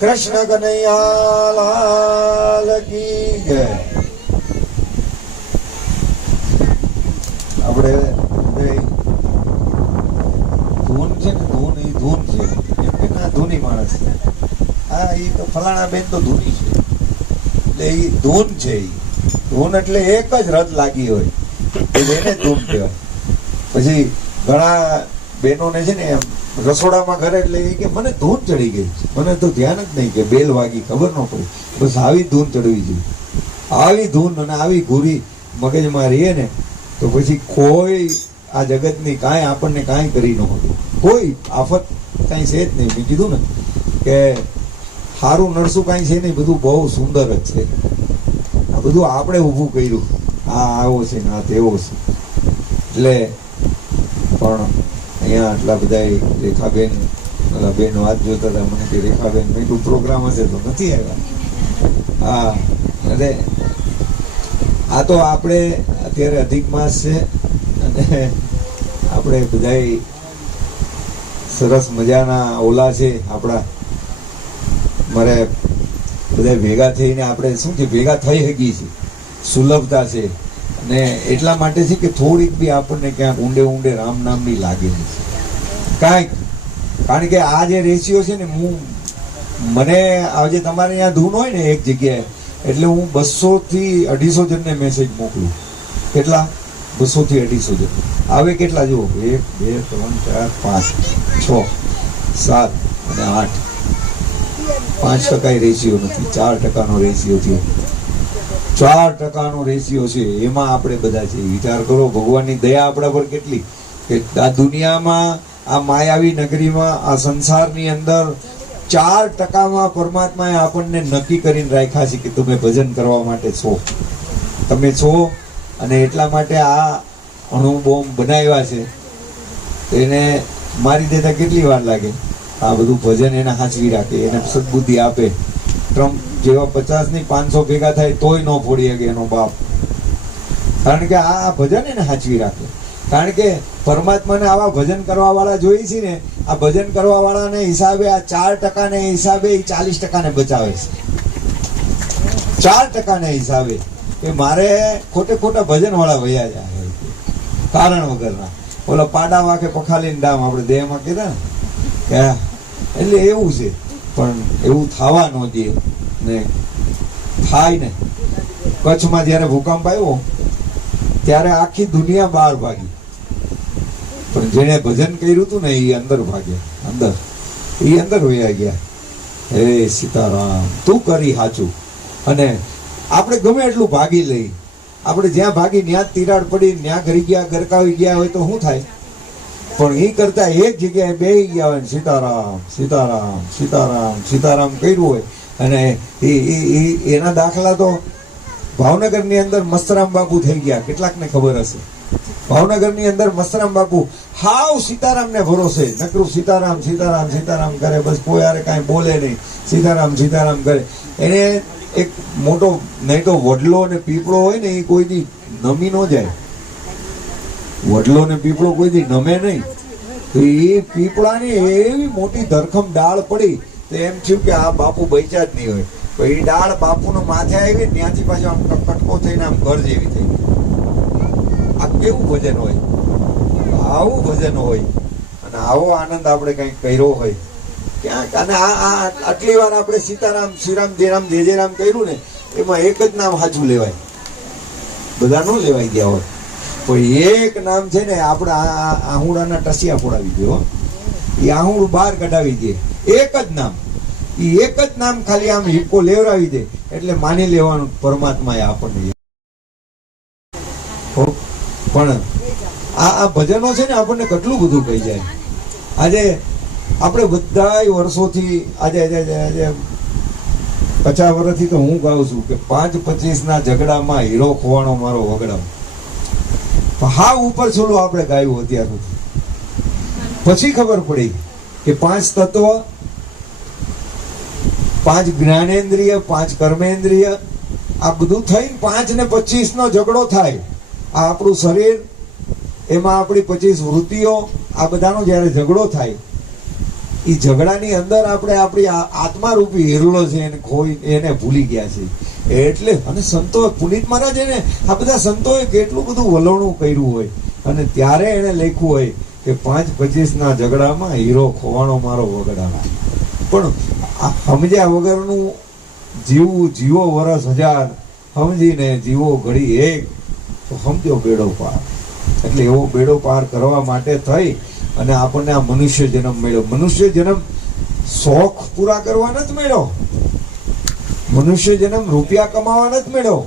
કૃષ્ણ કનૈયા લાલ કી જય. આપણે ધૂન છે ને ધૂન એ ધૂન છે એમ કે ના ધૂની માણસ છે. હા એ તો ફલાણા બેન તો ધૂની છે એટલે એ ધૂન છે. એ ધૂન એટલે એક જ રદ લાગી હોય એટલે એને જ ધૂન કહેવાય. પછી ઘણા બહેનોને છે ને એમ રસોડામાં ઘરે એટલે એ કે મને ધૂન ચડી ગઈ, મને તો ધ્યાન જ નહીં કે બેલ વાગી ખબર ન પડી. બસ આવી ધૂન ચડવી જોઈએ. આવી ધૂન અને આવી ઘૂરી મગજમાં રહીએ ને તો પછી કોઈ આ જગતની કાંઈ આપણને કાંઈ કરી ન હતું. કોઈ આફત કાંઈ છે જ નહીં. મેં કીધું ને કે સારું નરસું કાંઈ છે નહીં, બધું બહુ સુંદર જ છે. આ બધું આપણે ઊભું કર્યું. આ આવો છે ને આ તેવો છે. એટલે પણ અહીંયા આટલા બધા રેખાબેન બેન વાત જોતા હતા. મને કે રેખાબેન મેં કોઈ પ્રોગ્રામ હશે તો નથી આવ્યા. હા એટલે આ તો આપણે અત્યારે અધિક માસ છે અને આપણે બધા સરસ મજાના ઓલા છે આપણા મારે બધા ભેગા થઈને આપણે શું છે ભેગા થઈ શકી છે. સુલભતા છે અને એટલા માટે છે કે થોડીક બી આપણને ક્યાંક ઊંડે ઊંડે રામ નામની લાગેલી છે કાંઈક. કારણ કે આ જે રેશિયો છે ને મને આજે તમારે અહીંયા ધૂન હોય ને એક જગ્યાએ એટલે હું 200 થી 250 જણને મેસેજ મોકલું. કેટલા? 200 થી 250 જણ. આવે કેટલા જુઓ? 1 2 3 4 5 6 7 અને 8. 5% રેશિયો નથી, 4% રેશિયો થયો. 4% રેશિયો છે, એમાં આપણે બધા છે. વિચાર કરો ભગવાનની દયા આપણા પર કેટલી, કે આ દુનિયામાં, આ માયાવી નગરીમાં, આ સંસારની અંદર 4%માં પરમાત્માએ આપણને નક્કી કરીને રાખ્યા છે કે તમે ભજન કરવા માટે છો, તમે છો. અને એટલા માટે આ અણુ બોમ્બ બનાવ્યા છે, એને મારી દેતા કેટલી વાર લાગે? આ બધું ભજન એને હાંચવી રાખે, એને સદબુદ્ધિ આપે. ટ્રમ્પ જેવા 50 ની 500 ભેગા થાય તોય ન ફોડી શકે એનો બાપ, કારણ કે આ ભજન એને હાંચવી રાખે. કારણ કે પરમાત્માને આવા ભજન કરવા વાળા જોઈએ છે ને, આ ભજન કરવા વાળાને હિસાબે આ 4% ને હિસાબે 40% ને બચાવે છે. 4% ને હિસાબે કે મારે ખોટે ખોટા ભજન વાળા વયા જાય કારણ વગરના. ઓલો પાડા વાકે પખાલીને ડામ આપણે દેહમાં કીધા ને, એટલે એવું છે. પણ એવું થવા ન દે ને, થાય ને. કચ્છમાં જ્યારે ભૂકંપ આવ્યો ત્યારે આખી દુનિયા બહાર ભાગી, પણ જેને ભજન કર્યું હતું ને એ અંદર ભાગ્યા, અંદર વયા ગયા. હે સીતારામ, તું કરી સાચું. અને આપણે ગમે એટલું ભાગી લઈ, આપણે જ્યાં ભાગી ત્યાં જ તિરાડ પડી, ત્યાં ઘરી ગયા, ગરકાવી ગયા હોય તો શું થાય? પણ એ કરતા એક જગ્યાએ બેહી ગયા હોય, સીતારામ સીતારામ સીતારામ સીતારામ કર્યું હોય. અને એના દાખલા તો ભાવનગરની અંદર મસ્તરામ બાપુ થઈ ગયા. કેટલાકને ખબર હશે, ભાવનગરની અંદર મસ્તરામ બાપુ હાવ સીતારામ ને ભરોસે, નકરું સીતારામ સીતારામ સીતારામ કરે, બસ કોઈ હારે કાંઈ બોલે નહીં, સીતારામ સીતારામ કરે. એને એક મોટો નહીં તો વડલો ને પીપળો હોય ને, એ કોઈ દી નમી ન જાય. વડલો ને પીપળો કોઈ દી નમે નહીં. તો એ પીપળાની એવી મોટી ધરખમ ડાળ પડી તો એમ થયું કે આ બાપુ બચ્યા જ નહીં હોય. તો એ ડાળ બાપુનો માથે આવી, ત્યાંથી પાછો આમ કટકો થઈને આમ ઘર જેવી થઈ. આ કેવું ભજન હોય? આવું ભજન હોય. અને આવો આનંદ આપણે કંઈક કર્યો હોય ક્યાંક. અને આટલી વાર આપણે સીતારામ શ્રીરામ જયરામ જય રામ કર્યું ને, એમાં એક જ નામ સાચું લેવાય, બધા નો લેવાઈ ગયા હોય. કોઈ એક નામ છે ને, આપણે આહુડાના ટસિયા ફોડાવી દે, એ આહુડું બહાર કઢાવી દે. એક જ નામ, એ એક જ નામ ખાલી આમ હિક્કો લેવડાવી દે એટલે માની લેવાનું પરમાત્માએ આપણને. પણ આ ભજનો છે ને આપણને કેટલું બધું કહી જાય. આજે આપણે બધા વર્ષોથી, આજે 50 વર્ષથી તો હું ગાઉં છું કે 5-25 ના ઝઘડામાં હીરો ખોવાણો મારો વગડાવ. હા ઉપર છોલું આપણે ગાયું અત્યાર સુધી. પછી ખબર પડી કે 5 તત્વ, 5 જ્ઞાનેન્દ્રિય, 5 કર્મેન્દ્રિય, આ બધું થઈને 5 ને 25 નો ઝઘડો થાય. આ આપણું શરીર, એમાં આપણી 25 વૃત્તિઓ, આ બધાનો જ્યારે ઝઘડો થાય, એ ઝઘડાની અંદર આપણે આપણી આત્મારૂપી હિરલો છે એને ખોઈ, એને ભૂલી ગયા છે. એટલે અને સંતો, પુનિત મહારાજ એને, આ બધા સંતોએ કેટલું બધું વલણું કર્યું હોય, અને ત્યારે એને લખ્યું હોય કે 5-25 ના ઝઘડામાં હીરો ખોવાણો મારો વગડાવા. પણ સમજ્યા વગરનું જીવવું, જીવો વરસ 1000, સમજીને જીવો ઘડી એક, તો સમજો બેડો પાર. એટલે એવો બેડો પાર કરવા માટે થઈ અને આપણને આ મનુષ્ય જન્મ મળ્યો. મનુષ્ય જન્મ શોખ પૂરા કરવા નથી મળ્યો, મનુષ્ય જન્મ રૂપિયા કમાવા નથી મળ્યો,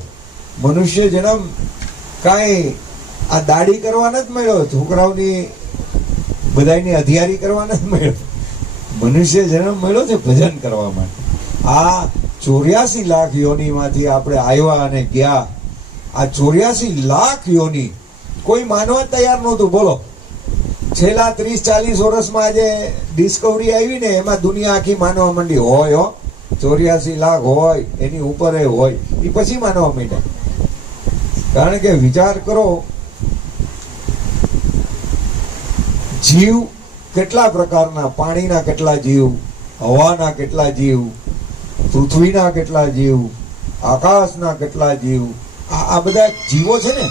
મનુષ્ય જન્મ કાંઈ આ દાઢી કરવા નથી મળ્યો, છોકરાઓની બધાની અધિયારી કરવા નથી મળ્યો. મનુષ્ય જન્મ મળ્યો છે ભજન કરવા માટે. આ 84 લાખ યોનીમાંથી આપણે આવ્યા અને ગયા. આ 84 લાખ યોની કોઈ માનવા તૈયાર નહોતું. બોલો, છેલ્લા 30-40 વર્ષમાં આજે ડિસ્કવરી આવી ને, એમાં દુનિયા આખી માનવા માંડી. હોય 84 લાખ હોય, એની ઉપર હોય, એ પછી માનવા માંડ્યા. કારણ કે વિચાર કરો, જીવ કેટલા પ્રકારના, પાણીના કેટલા જીવ, હવાના કેટલા જીવ, પૃથ્વીના કેટલા જીવ, આકાશના કેટલા જીવ, આ બધા જીવો છે ને.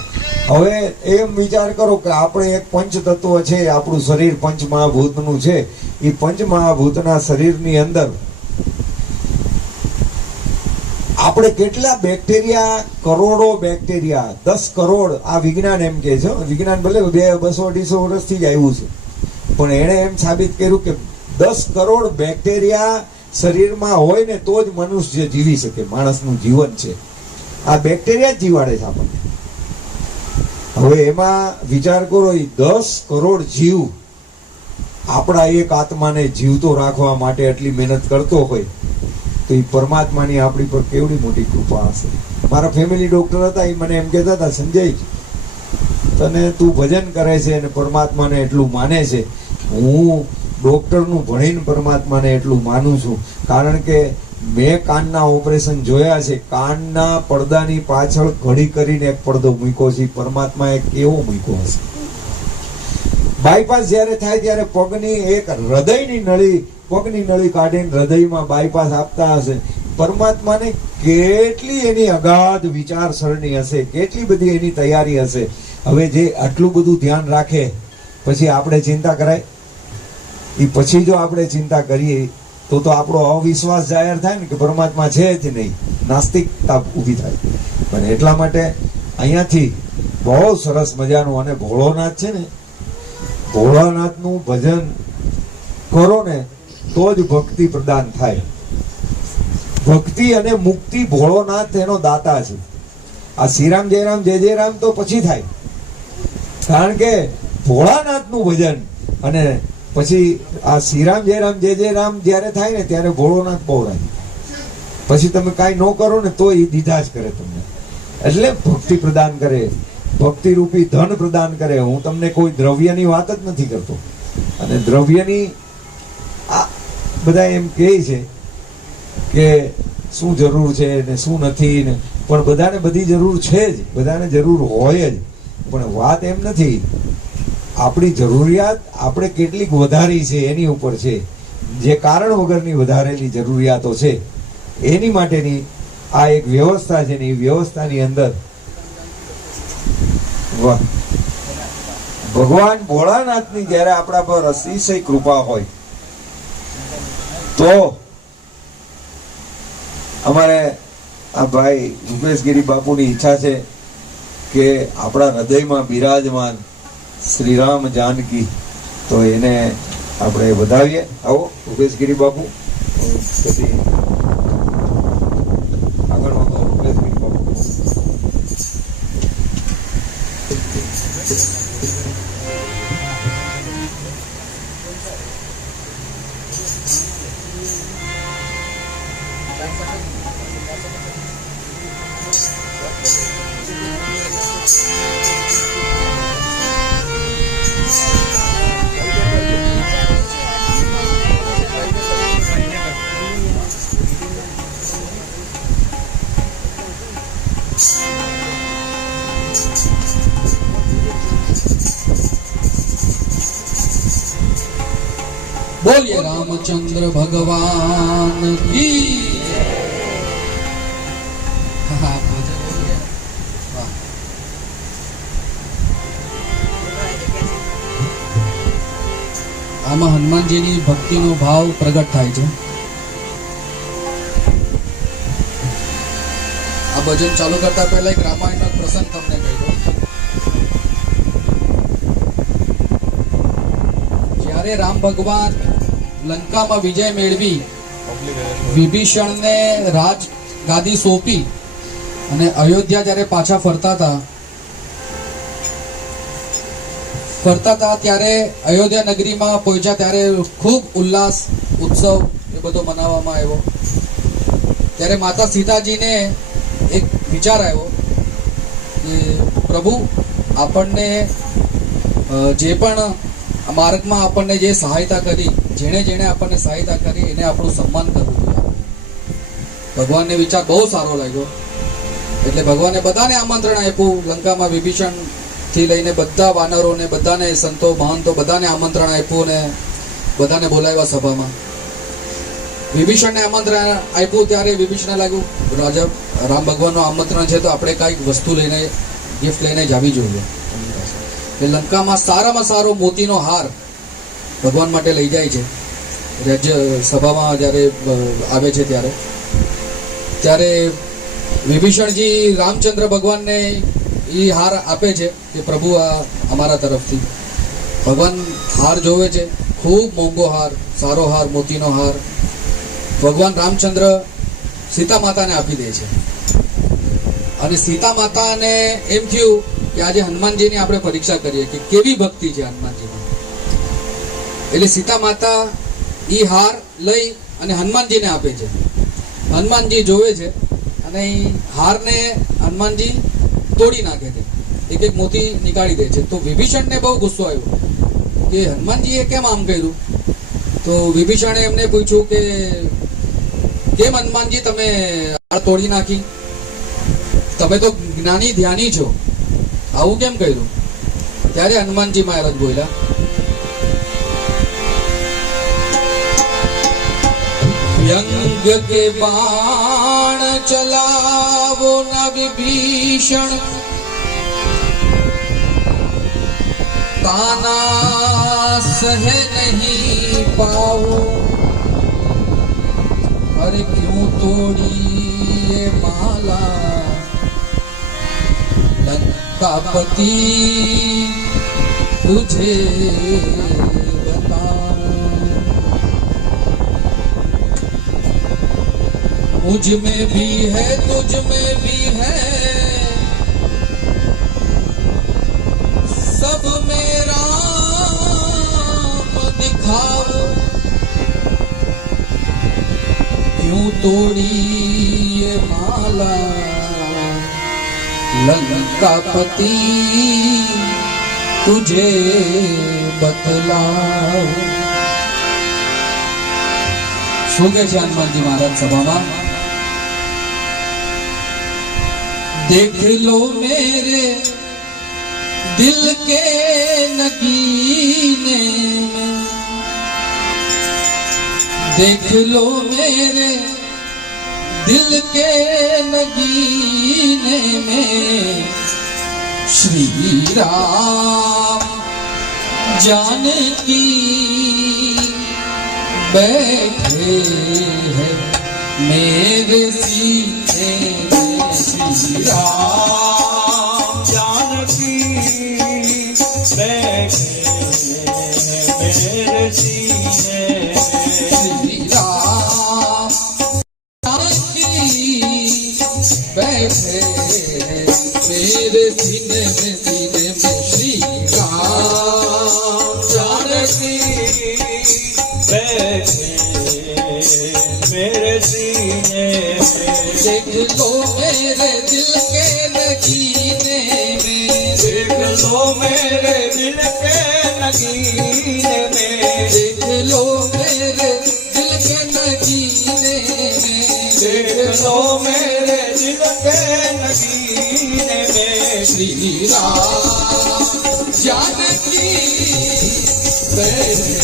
હવે એમ વિચાર કરો કે આપણે એક પંચ તત્વ છે, આપણું શરીર પંચમહાભૂતનું છે. એ પંચમહાભૂતના શરીરની અંદર આપણે કેટલા બેક્ટેરિયા, કરોડો બેક્ટેરિયા, 10 કરોડ, આ વિજ્ઞાન એમ કે છે. વિજ્ઞાન ભલે 200-250 વર્ષથી જ આવ્યું છે, પણ એણે એમ સાબિત કર્યું કે 10 કરોડ બેક્ટેરિયા શરીરમાં હોય ને તો જ મનુષ્ય જીવી શકે, માણસનું જીવન છે. આ બેક્ટેરિયા જ જીવાડે છે આપણને. હવે એમાં વિચાર કરો, એ 10 કરોડ જીવ આપણા એક આત્માને જીવતો રાખવા માટે આટલી મહેનત કરતો હોય તો એ પરમાત્માની આપણી પર કેવડી મોટી કૃપા હશે. મારા ફેમિલી ડોક્ટર હતા, એ મને એમ કહેતા હતા, સંજય તને તું ભજન કરે છે અને પરમાત્માને એટલું માને છે, હું ડોક્ટરનું ભણીને પરમાત્માને એટલું માનું છું, કારણ કે મેં કાનના ઓપરેશન જોયા છે. કાનના પડદાની પાછળ ઘડી કરીને એક પડદો મૂક્યો છે, પરમાત્માએ કેવો મૂક્યો હશે. બાયપાસ જ્યારે થાય ત્યારે પગની એક હૃદયની નળી, પગની નળી કાઢીને હૃદયમાં બાયપાસ આપતા હશે. પરમાત્માને કેટલી એની અગાધ વિચારસરણી હશે, કેટલી બધી એની તૈયારી હશે. હવે જે આટલું બધું ધ્યાન રાખે પછી આપણે ચિંતા કરાય? એ પછી જો આપણે ચિંતા કરીએ તો આપણો અવિશ્વાસ જાહેર થાય ને કે પરમાત્મા છે જ નહીં, નાસ્તિકતા ઊભી થાય. પણ એટલા માટે અહીંયાથી બહુ સરસ મજાનું, અને ભોળોનાથ છે ને, ભોળાનાથનું ભજન કરો ને તો જ ભક્તિ પ્રદાન થાય. ભક્તિ અને મુક્તિ ભોળોનાથ એનો દાતા છે. આ શ્રીરામ જયરામ જય જય રામ તો પછી થાય, કારણ કે ભોળાનાથનું ભજન અને પછી આ શ્રીરામ જયરામ જય જય રામ જ્યારે થાય ને ત્યારે ભોળોનાથ પહોરાય. પછી તમે કાંઈ ન કરો ને તો એ દીધા જ કરે તમને. એટલે ભક્તિ પ્રદાન કરે, ભક્તિ રૂપી ધન પ્રદાન કરે. હું તમને કોઈ દ્રવ્યની વાત જ નથી કરતો. અને દ્રવ્યની આ બધા એમ કહે છે કે શું જરૂર છે ને શું નથી ને, પણ બધાને બધી જરૂર છે જ, બધાને જરૂર હોય જ. પણ વાત એમ નથી, આપણી જરૂરિયાત આપણે કેટલીક વધારી છે એની ઉપર છે. જે કારણ વગરની વધારેલી જરૂરિયાતો છે એની માટેની આ એક વ્યવસ્થા છે ને, એ વ્યવસ્થાની અંદર ભગવાન ભોળાનાથની જ્યારે આપણા પર અતિશય કૃપા હોય તો અમારે આ ભાઈ રૂપેશગીરી બાપુની ઈચ્છા છે કે આપણા હૃદયમાં બિરાજમાન શ્રી રામ જાનકી, તો એને આપણે વધાવીએ. આવો રૂપેશગીરી બાપુ, પછી આગળ વધો. રૂપેશગીરી બાપુ बोलिए रामचंद्र भगवान की. આમાં હનુમાનજીની ભક્તિનો ભાવ પ્રગટ થાય છે. આ ભજન ચાલુ કરતા પહેલા એક રામાયણનો પ્રસંગ તમને કહી દઉં. જ્યારે રામ ભગવાન લંકામાં વિજય મેળવી વિભીષણને રાજ ગાદી સોંપી અને અયોધ્યા જ્યારે પાછા ફરતા હતા ત્યારે અયોધ્યા નગરીમાં પહોંચ્યા ત્યારે ખૂબ ઉલ્લાસ ઉત્સવ એ બધો મનાવવામાં આવ્યો. ત્યારે માતા સીતાજીને એક વિચાર આવ્યો કે પ્રભુ, આપણને જે પણ માર્ગમાં આપણને જે સહાયતા કરી, જેણે આપણને સહાયતા કરી એને આપણું સન્માન કરવું જોઈએ. ભગવાનને વિચાર બહુ સારો લાગ્યો. એટલે ભગવાને બધાને આમંત્રણ આપ્યું. લંકામાં વિભીષણ થી લઈને બધા વાનરોને, બધાને સંતો મહંતો બધાને આમંત્રણ આપ્યું ને બધાને બોલાવ્યા સભામાં. વિભીષણને આમંત્રણ આપ્યું ત્યારે વિભીષણને લાગ્યું રાજા રામ ભગવાનનું આમંત્રણ છે તો આપણે કાંઈક વસ્તુ લઈને, ગિફ્ટ લઈને જ આવી જોઈએ. લંકામાં સારામાં સારો મોતીનો હાર ભગવાન માટે લઈ જાય છે. રાજ્ય સભામાં જ્યારે આવે છે ત્યારે વિભીષણજી રામચંદ્ર ભગવાનને એ હાર આપે છે કે પ્રભુ આ અમારા તરફથી. ભગવાન હાર જોવે છે, ખૂબ મોંઘો હાર, સારો હાર, મોતીનો હાર ભગવાન રામચંદ્ર સીતા માતાને આપી દે છે. અને સીતા માતાને એમ થયું કે આજે હનુમાનજીની આપણે પરીક્ષા કરીએ કે કેવી ભક્તિ છે હનુમાનજીની. એટલે સીતા માતા ઈ હાર લઈ અને હનુમાનજીને આપે છે. હનુમાનજી જોવે છે અને ઈ હારને હનુમાનજી તોડી નાખે છે, એક એક મોતી નીકાળી દે છે. તો વિભીષણને બહુ ગુસ્સો આવ્યો કે હનુમાનજીએ કેમ આમ કર્યું. તો વિભીષણે એમને પૂછ્યું કે કેમ હનુમાનજી તમે હાર તોડી નાખી, તમે તો જ્ઞાની ધ્યાની છો, આવું કેમ કર્યું. ત્યારે હનુમાનજી મહારાજ બોલ્યા, व्यंग के बाण चलावो न विभीषण, ताना सह नहीं पाओ, अरे क्यों तोड़ी ये माला लंकापति तुझे मुझ में भी है तुझ में भी है, सब में राम दिखाओ, क्यों तोड़ी ये माला लंकापति तुझे बतलाओ. શું કહે છે હનુમાનજી મહારાજ સભામાં? देख लो मेरे दिल के नगीने में, देख लो मेरे दिल के नगीने में, श्री राम जानकी बैठे हैं मेरे सीने में, श्री राम जानकी बैठे मेरे सीने में, श्री राम जानकी बैठे मेरे सीने में, सीने में, श्री राम जानकी बैठे मेरे सीने में, देख लो मेरे दिल के नगीने में, देख लो मेरे दिल के नगीने में, देख लो मेरे दिल के नगीने में, देख लो मेरे दिल के नगीने में, श्री राम जानकी बैठे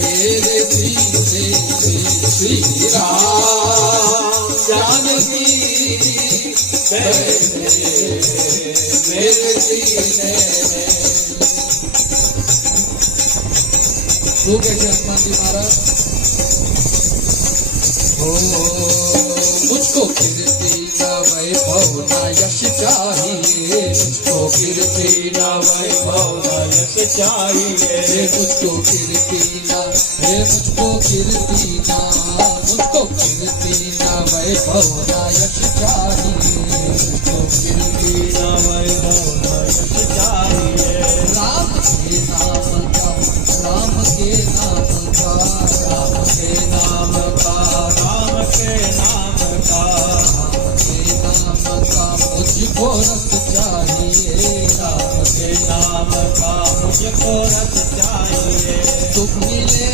मेरे सीने में, श्री राम जानकी बैठे मेरे सीने में. શું કહે છે હનુમાનજી મહારાજ? ओ मुझको कीर्ति न वैभव न यश चाहिए, मुझको कीर्ति न वैभव न यश चाहिए, मुझको कीर्ति न, मुझको कीर्ति न, मुझको कीर्ति न वैभव न यश चाहिए, मुझको कीर्ति न वैभव न यश चाहिए, राम के नाम का, राम के नाम का, राम के नाम का, राम के नाम का, राम के नाम का मुझको रस चाहिए, राम के नाम का मुझको रस चाहिए, सुख मिले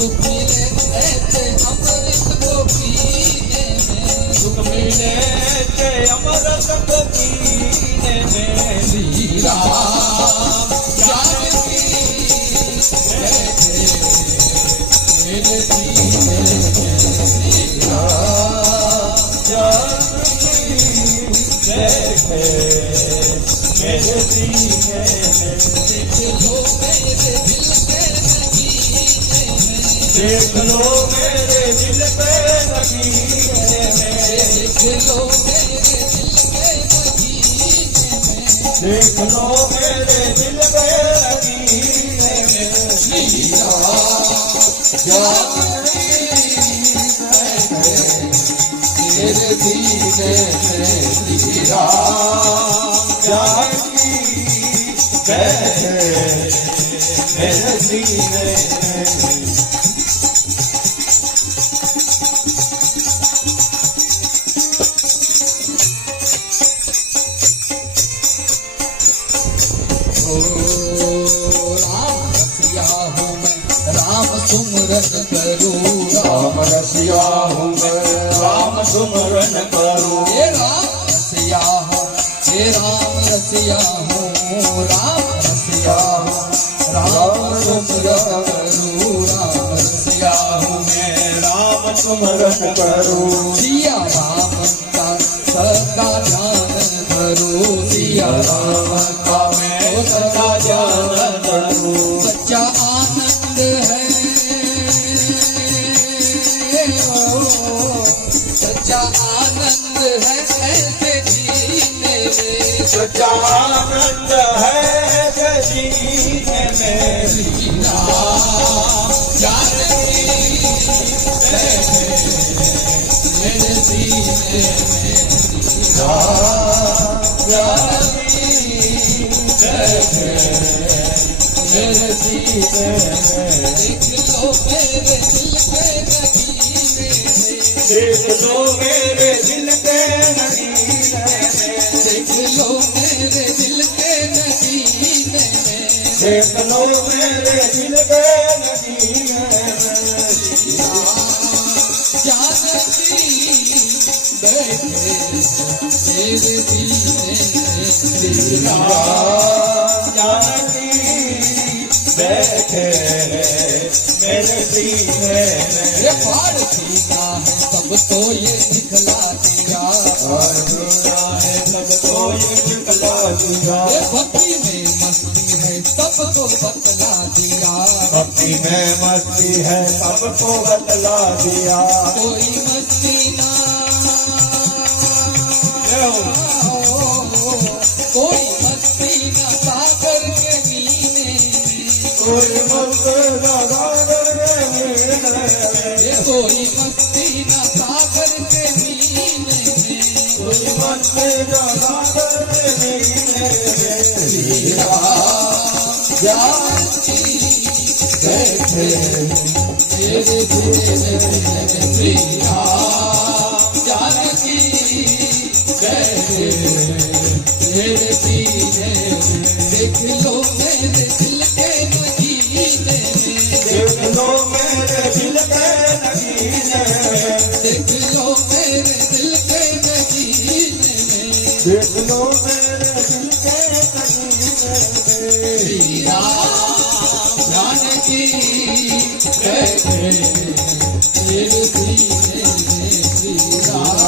सुख मिले ऐसे अमृत को पीने में, सुख मिले के अमृत को पीने में, श्री राम जानकी बैठे मेरे सीने में, श्री राम जानकी बैठे मेरे सीने में, देख लो मेरे दिल के नगीने में, देख लो मेरे दिल पे नगीने में, देख लो मेरे दिल के नगीने में, देख लो मेरे दिल पे नगीने में, श्री राम जानकी मेरे सीने में श्री राम जानकी बैठे मेरे सीने में। सुमरन करूं राम रसिया हूँ मैं राम सुमरन करूं। हे राम रसिया हूँ हे राम रसिया हूँ राम रसिया हूँ राम सुमरन करूं राम रसिया हूँ मैं राम सुमरन करूं। सिया राम का सदा ध्यान धरूं सिया राम का मैं सदा ध्यान करूं। सच्चा आनंद है सच्चा आनंद है ऐसे जीने में। सच्चा आनंद है ऐसे जीने में। श्री राम जानकी बैठे मेरे सीने में। श्री राम जानकी बैठे मेरे सीने में। देख लो मेरे दिल के नगीने में। देख लो मेरे दिल के नगीने में। देख लो मेरे दिल के नगीने में। देख लो मेरे दिल के नगीने में। जानकी बैठे मेरे सीने में। श्री राम जानकी बैठे मेरे सीने में। ये पार सीना है सब तो ये दिखला दिया। है सब तो ये निकला दिया। ये भक्ति में मस्ती है सबको बतला दिया। भक्ति में मस्ती है सबको बतला दिया। कोई मस्ती ना कोई मस्ती ना सागर के मीने में। कोई मस्ती लगा कोई मस्ती ना सागर के मीने में। कोई मस्ती लगा श्री राम जानकी बैठे मेरे सीने में। श्री राम जानकी बैठे मेरे सीने में। देख लो मेरे दिल के नगीने में। देख लो मेरे दिल के नगीने में। देख लो मेरे दिल के नगीने में। देख लो मेरे दिल के नगीने में। श्री राम जानकी बैठे मेरे सीने में। श्री राम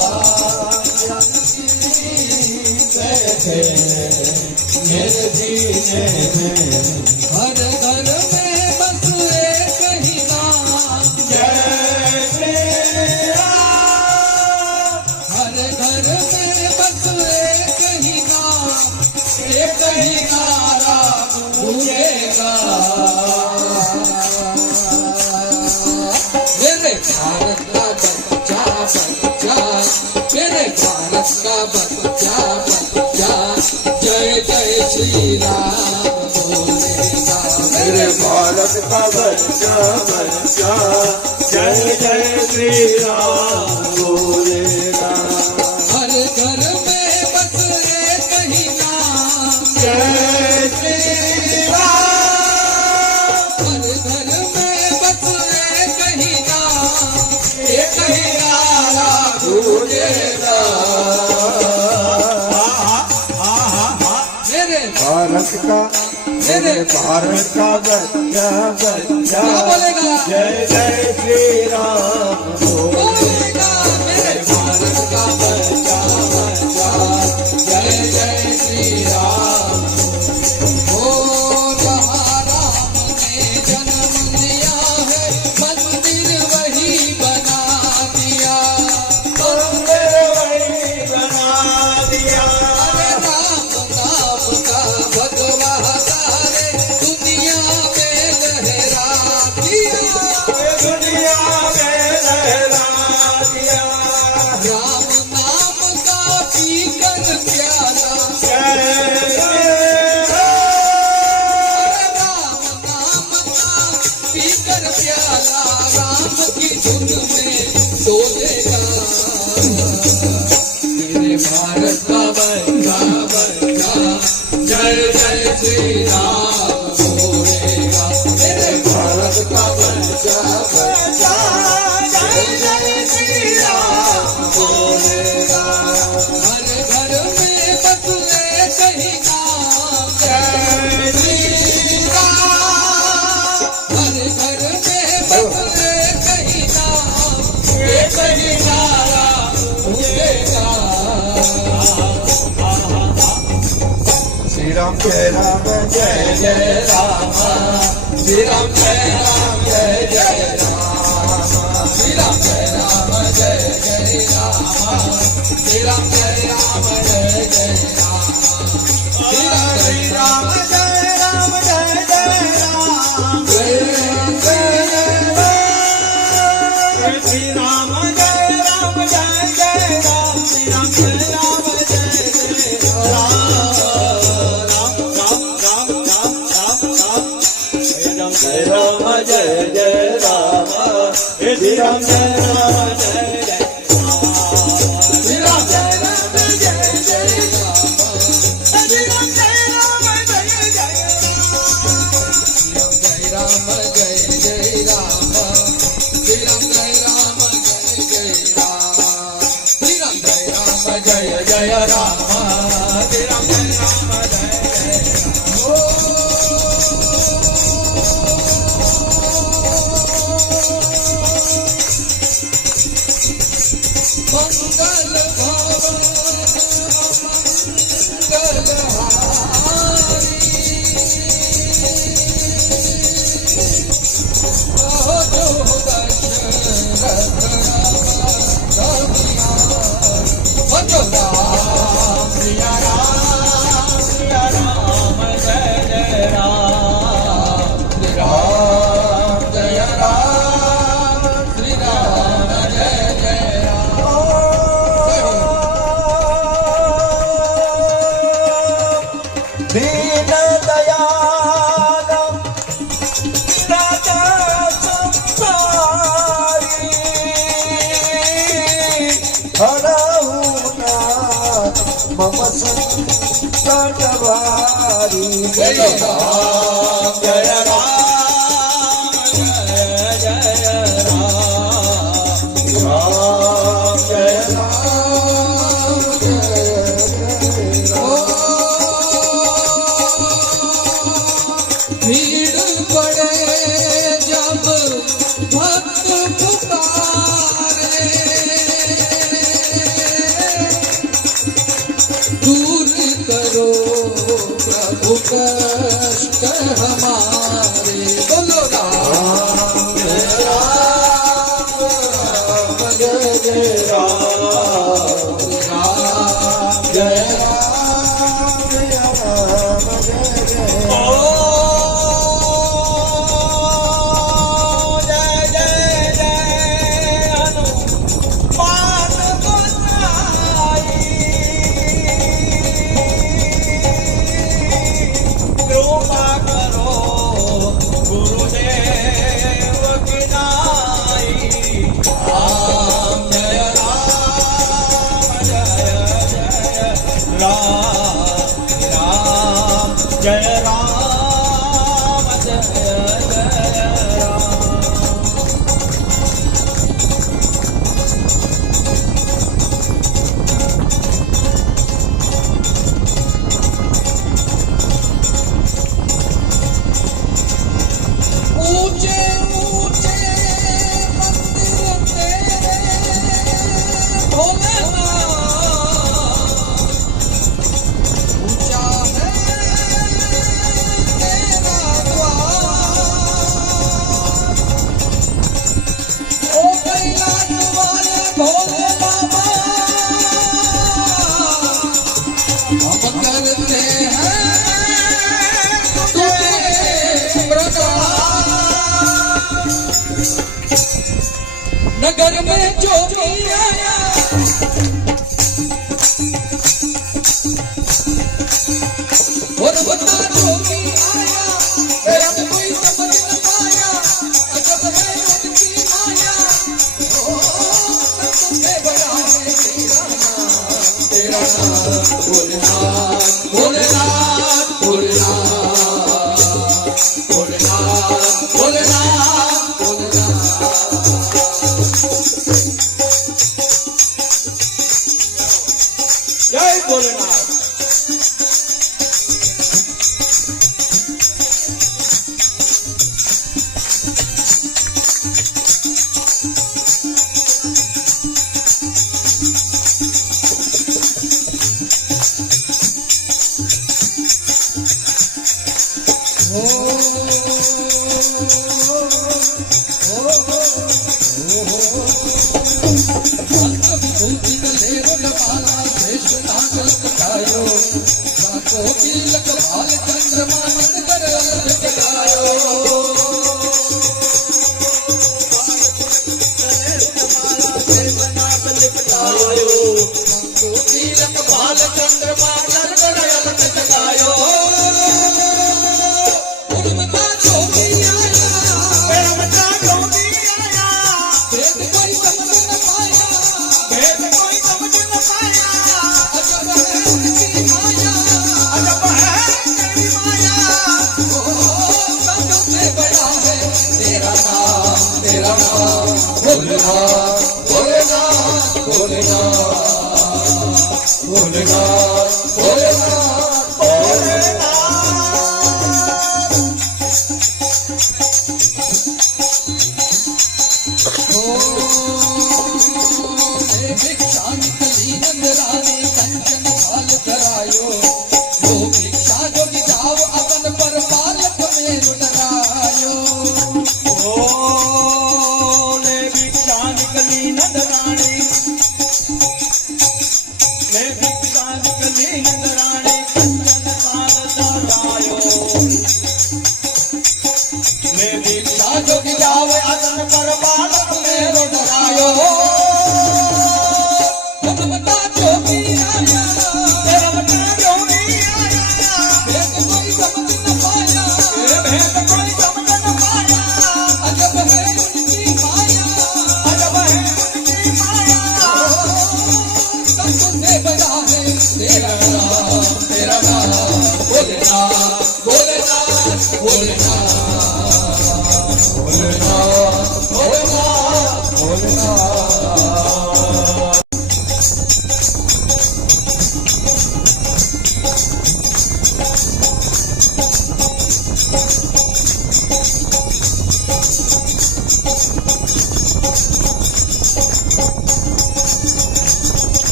बैठे मेरे सीने में। हर घर में बस एक ही नाम। जय श्री राम। हर घर में बस एक ही नाम। एक ही नारा गूंजेगा। मेरे भारत का बच्चा बच्चा मेरे भारत का बच्चा बच्चा जय जय श्री राम बोलेगा। मेरे भारत का बच्चा बच्चा जय जय श्री राम बोलेगा। हर घर में बस एक ही नाम। जय श्री राम। हर घर में बस एक ही नाम। एक ही नारा गूंजेगा। मेरे मेरे भारत का बच्चा बच्चा क्या बोलेगा? जय जय श्री राम बोलेगा। मेरे भारत का बच्चा बच्चा जय जय श्री राम। ओ जहाँ राम ने जन्म लिया है मंदिर वही बना दिया। मंदिर वही बना दिया। अरे राम नाम का भगवा सारे दुनिया में लहरा दिया। दुनिया में लहरा डोलेगा मेरे भारत का बंदा बंदा जय जय श्री राम बोलेगा मेरे भारत का बंदा बंदा जय जय श्री राम बोलेगा हर घर में बस एक ही नाम जय श्री राम हर घर में बस एक ही नाम एक ही नारा उठेगा श्री राम जय राम जय जय राम श्री राम जय राम जय जय राम श्री राम जय राम जय जय राम श्री राम जय राम जय जय राम श्री राम जय राम जय राम जय जय राम जय जय राम श्री राम जय राम जय जय राम श्री राम जय राम जय जय राम राम राम राम राम राम राम जय राम जय राम जय जय राम श्री राम जय राम जय जय श्री राम जय राम जय जय राम श्री राम जय राम जय जय राम जय जय राम श्री राम जय राम जय जय राम श्री राम जय राम जय जय राम श्री राम जय राम जय जय मंगल भवन सिया राम जय जय राम जय राम श्री राम जय जय दीन दयालम राजा संसारी हरहुना मम संकटवारी जय राम जय राम जय जय राम राम जय भीड़ पड़े जब भक्त पुकारे दूर करो प्रभु कष्ट हमारे बोलो राम जय राम जय जय राम राम जय जय राम जय जय राम ऊंचे ऊंचे मंदिर तेरे भोलेनाथ ऊंचा है तेरा द्वार ओ कैलाश वाले भोले बाबा हम करते हैं तुझे प्रणाम नगर में जो भी आया और बता जो भी आया मेरा कोई समझ न पाया अजब है उनकी माया ओ જય ભોલેનાથ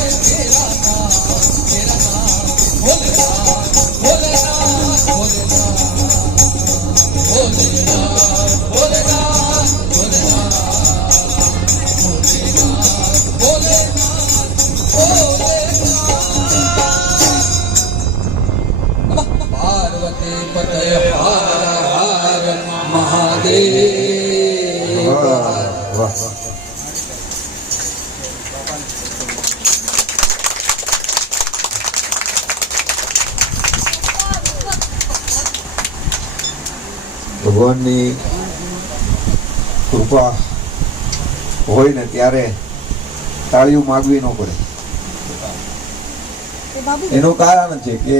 है ભગવાનની કૃપા હોય ને ત્યારે તાળીઓ માગવી ન પડે. એનું કારણ છે કે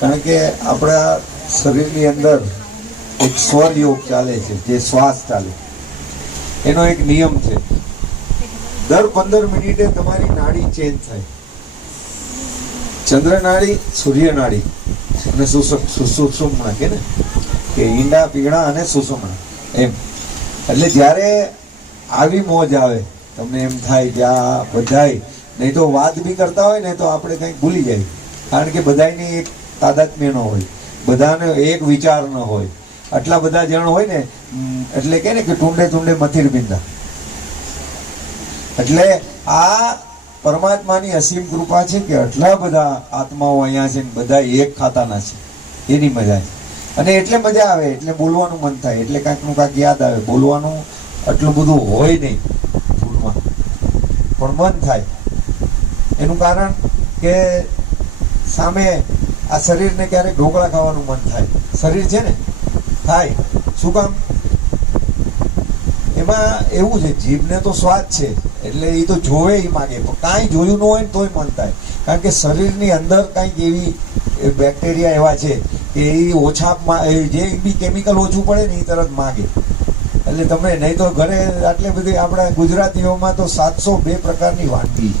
કારણ કે આપણા શરીરની અંદર એક સ્વર યોગ ચાલે છે, જે શ્વાસ ચાલે, એનો એક નિયમ છે. દર 15 મિનિટે તમારી નાડી ચેન્જ થાય. ચંદ્ર નાડી, સૂર્ય નાડી અને સુષુમ્ના કે ને કે ઈંડા, પીગળા અને સુષુમ્ના એમ. એટલે જ્યારે આવી મોજ આવે તમને એમ થાય કે આ બધાય, નહીં તો વાત બી કરતા હોય ને તો આપણે કંઈક ભૂલી જાય, કારણ કે બધાની એક તાદાત્મ્ય ન હોય, બધાને એક વિચાર ન હોય. આટલા બધા જણ હોય ને એટલે કે ને કે ટુંડે ટુંડે મથિર બિંદા. એટલે આ પરમાત્માની અસીમ કૃપા છે કે આટલા બધા આત્માઓ અહીંયા છે ને બધા એક ખાતાના છે, એની મજા છે. અને એટલે મજા આવે, એટલે બોલવાનું મન થાય, એટલે કાંઈકનું કાંઈક યાદ આવે. બોલવાનું આટલું બધું હોય નહીં ફૂલમાં, પણ મન થાય. એનું કારણ કે સામે આ શરીરને ક્યારેક ઢોકળા ખાવાનું મન થાય. શરીર છે ને થાય. શું કામ? એમાં એવું છે, જીભને તો સ્વાદ છે એટલે એ તો જોવે એ માગે, પણ કાંઈ જોયું ન હોય ને તોય મન થાય. કારણ કે શરીરની અંદર કાંઈક એવી બેક્ટેરિયા એવા છે કે એ ઓછા, જે બી કેમિકલ ઓછું પડે ને એ તરત માગે. એટલે તમે નહીં તો ઘરે આટલી બધી આપણા ગુજરાતીઓમાં તો 702 પ્રકારની વાનગી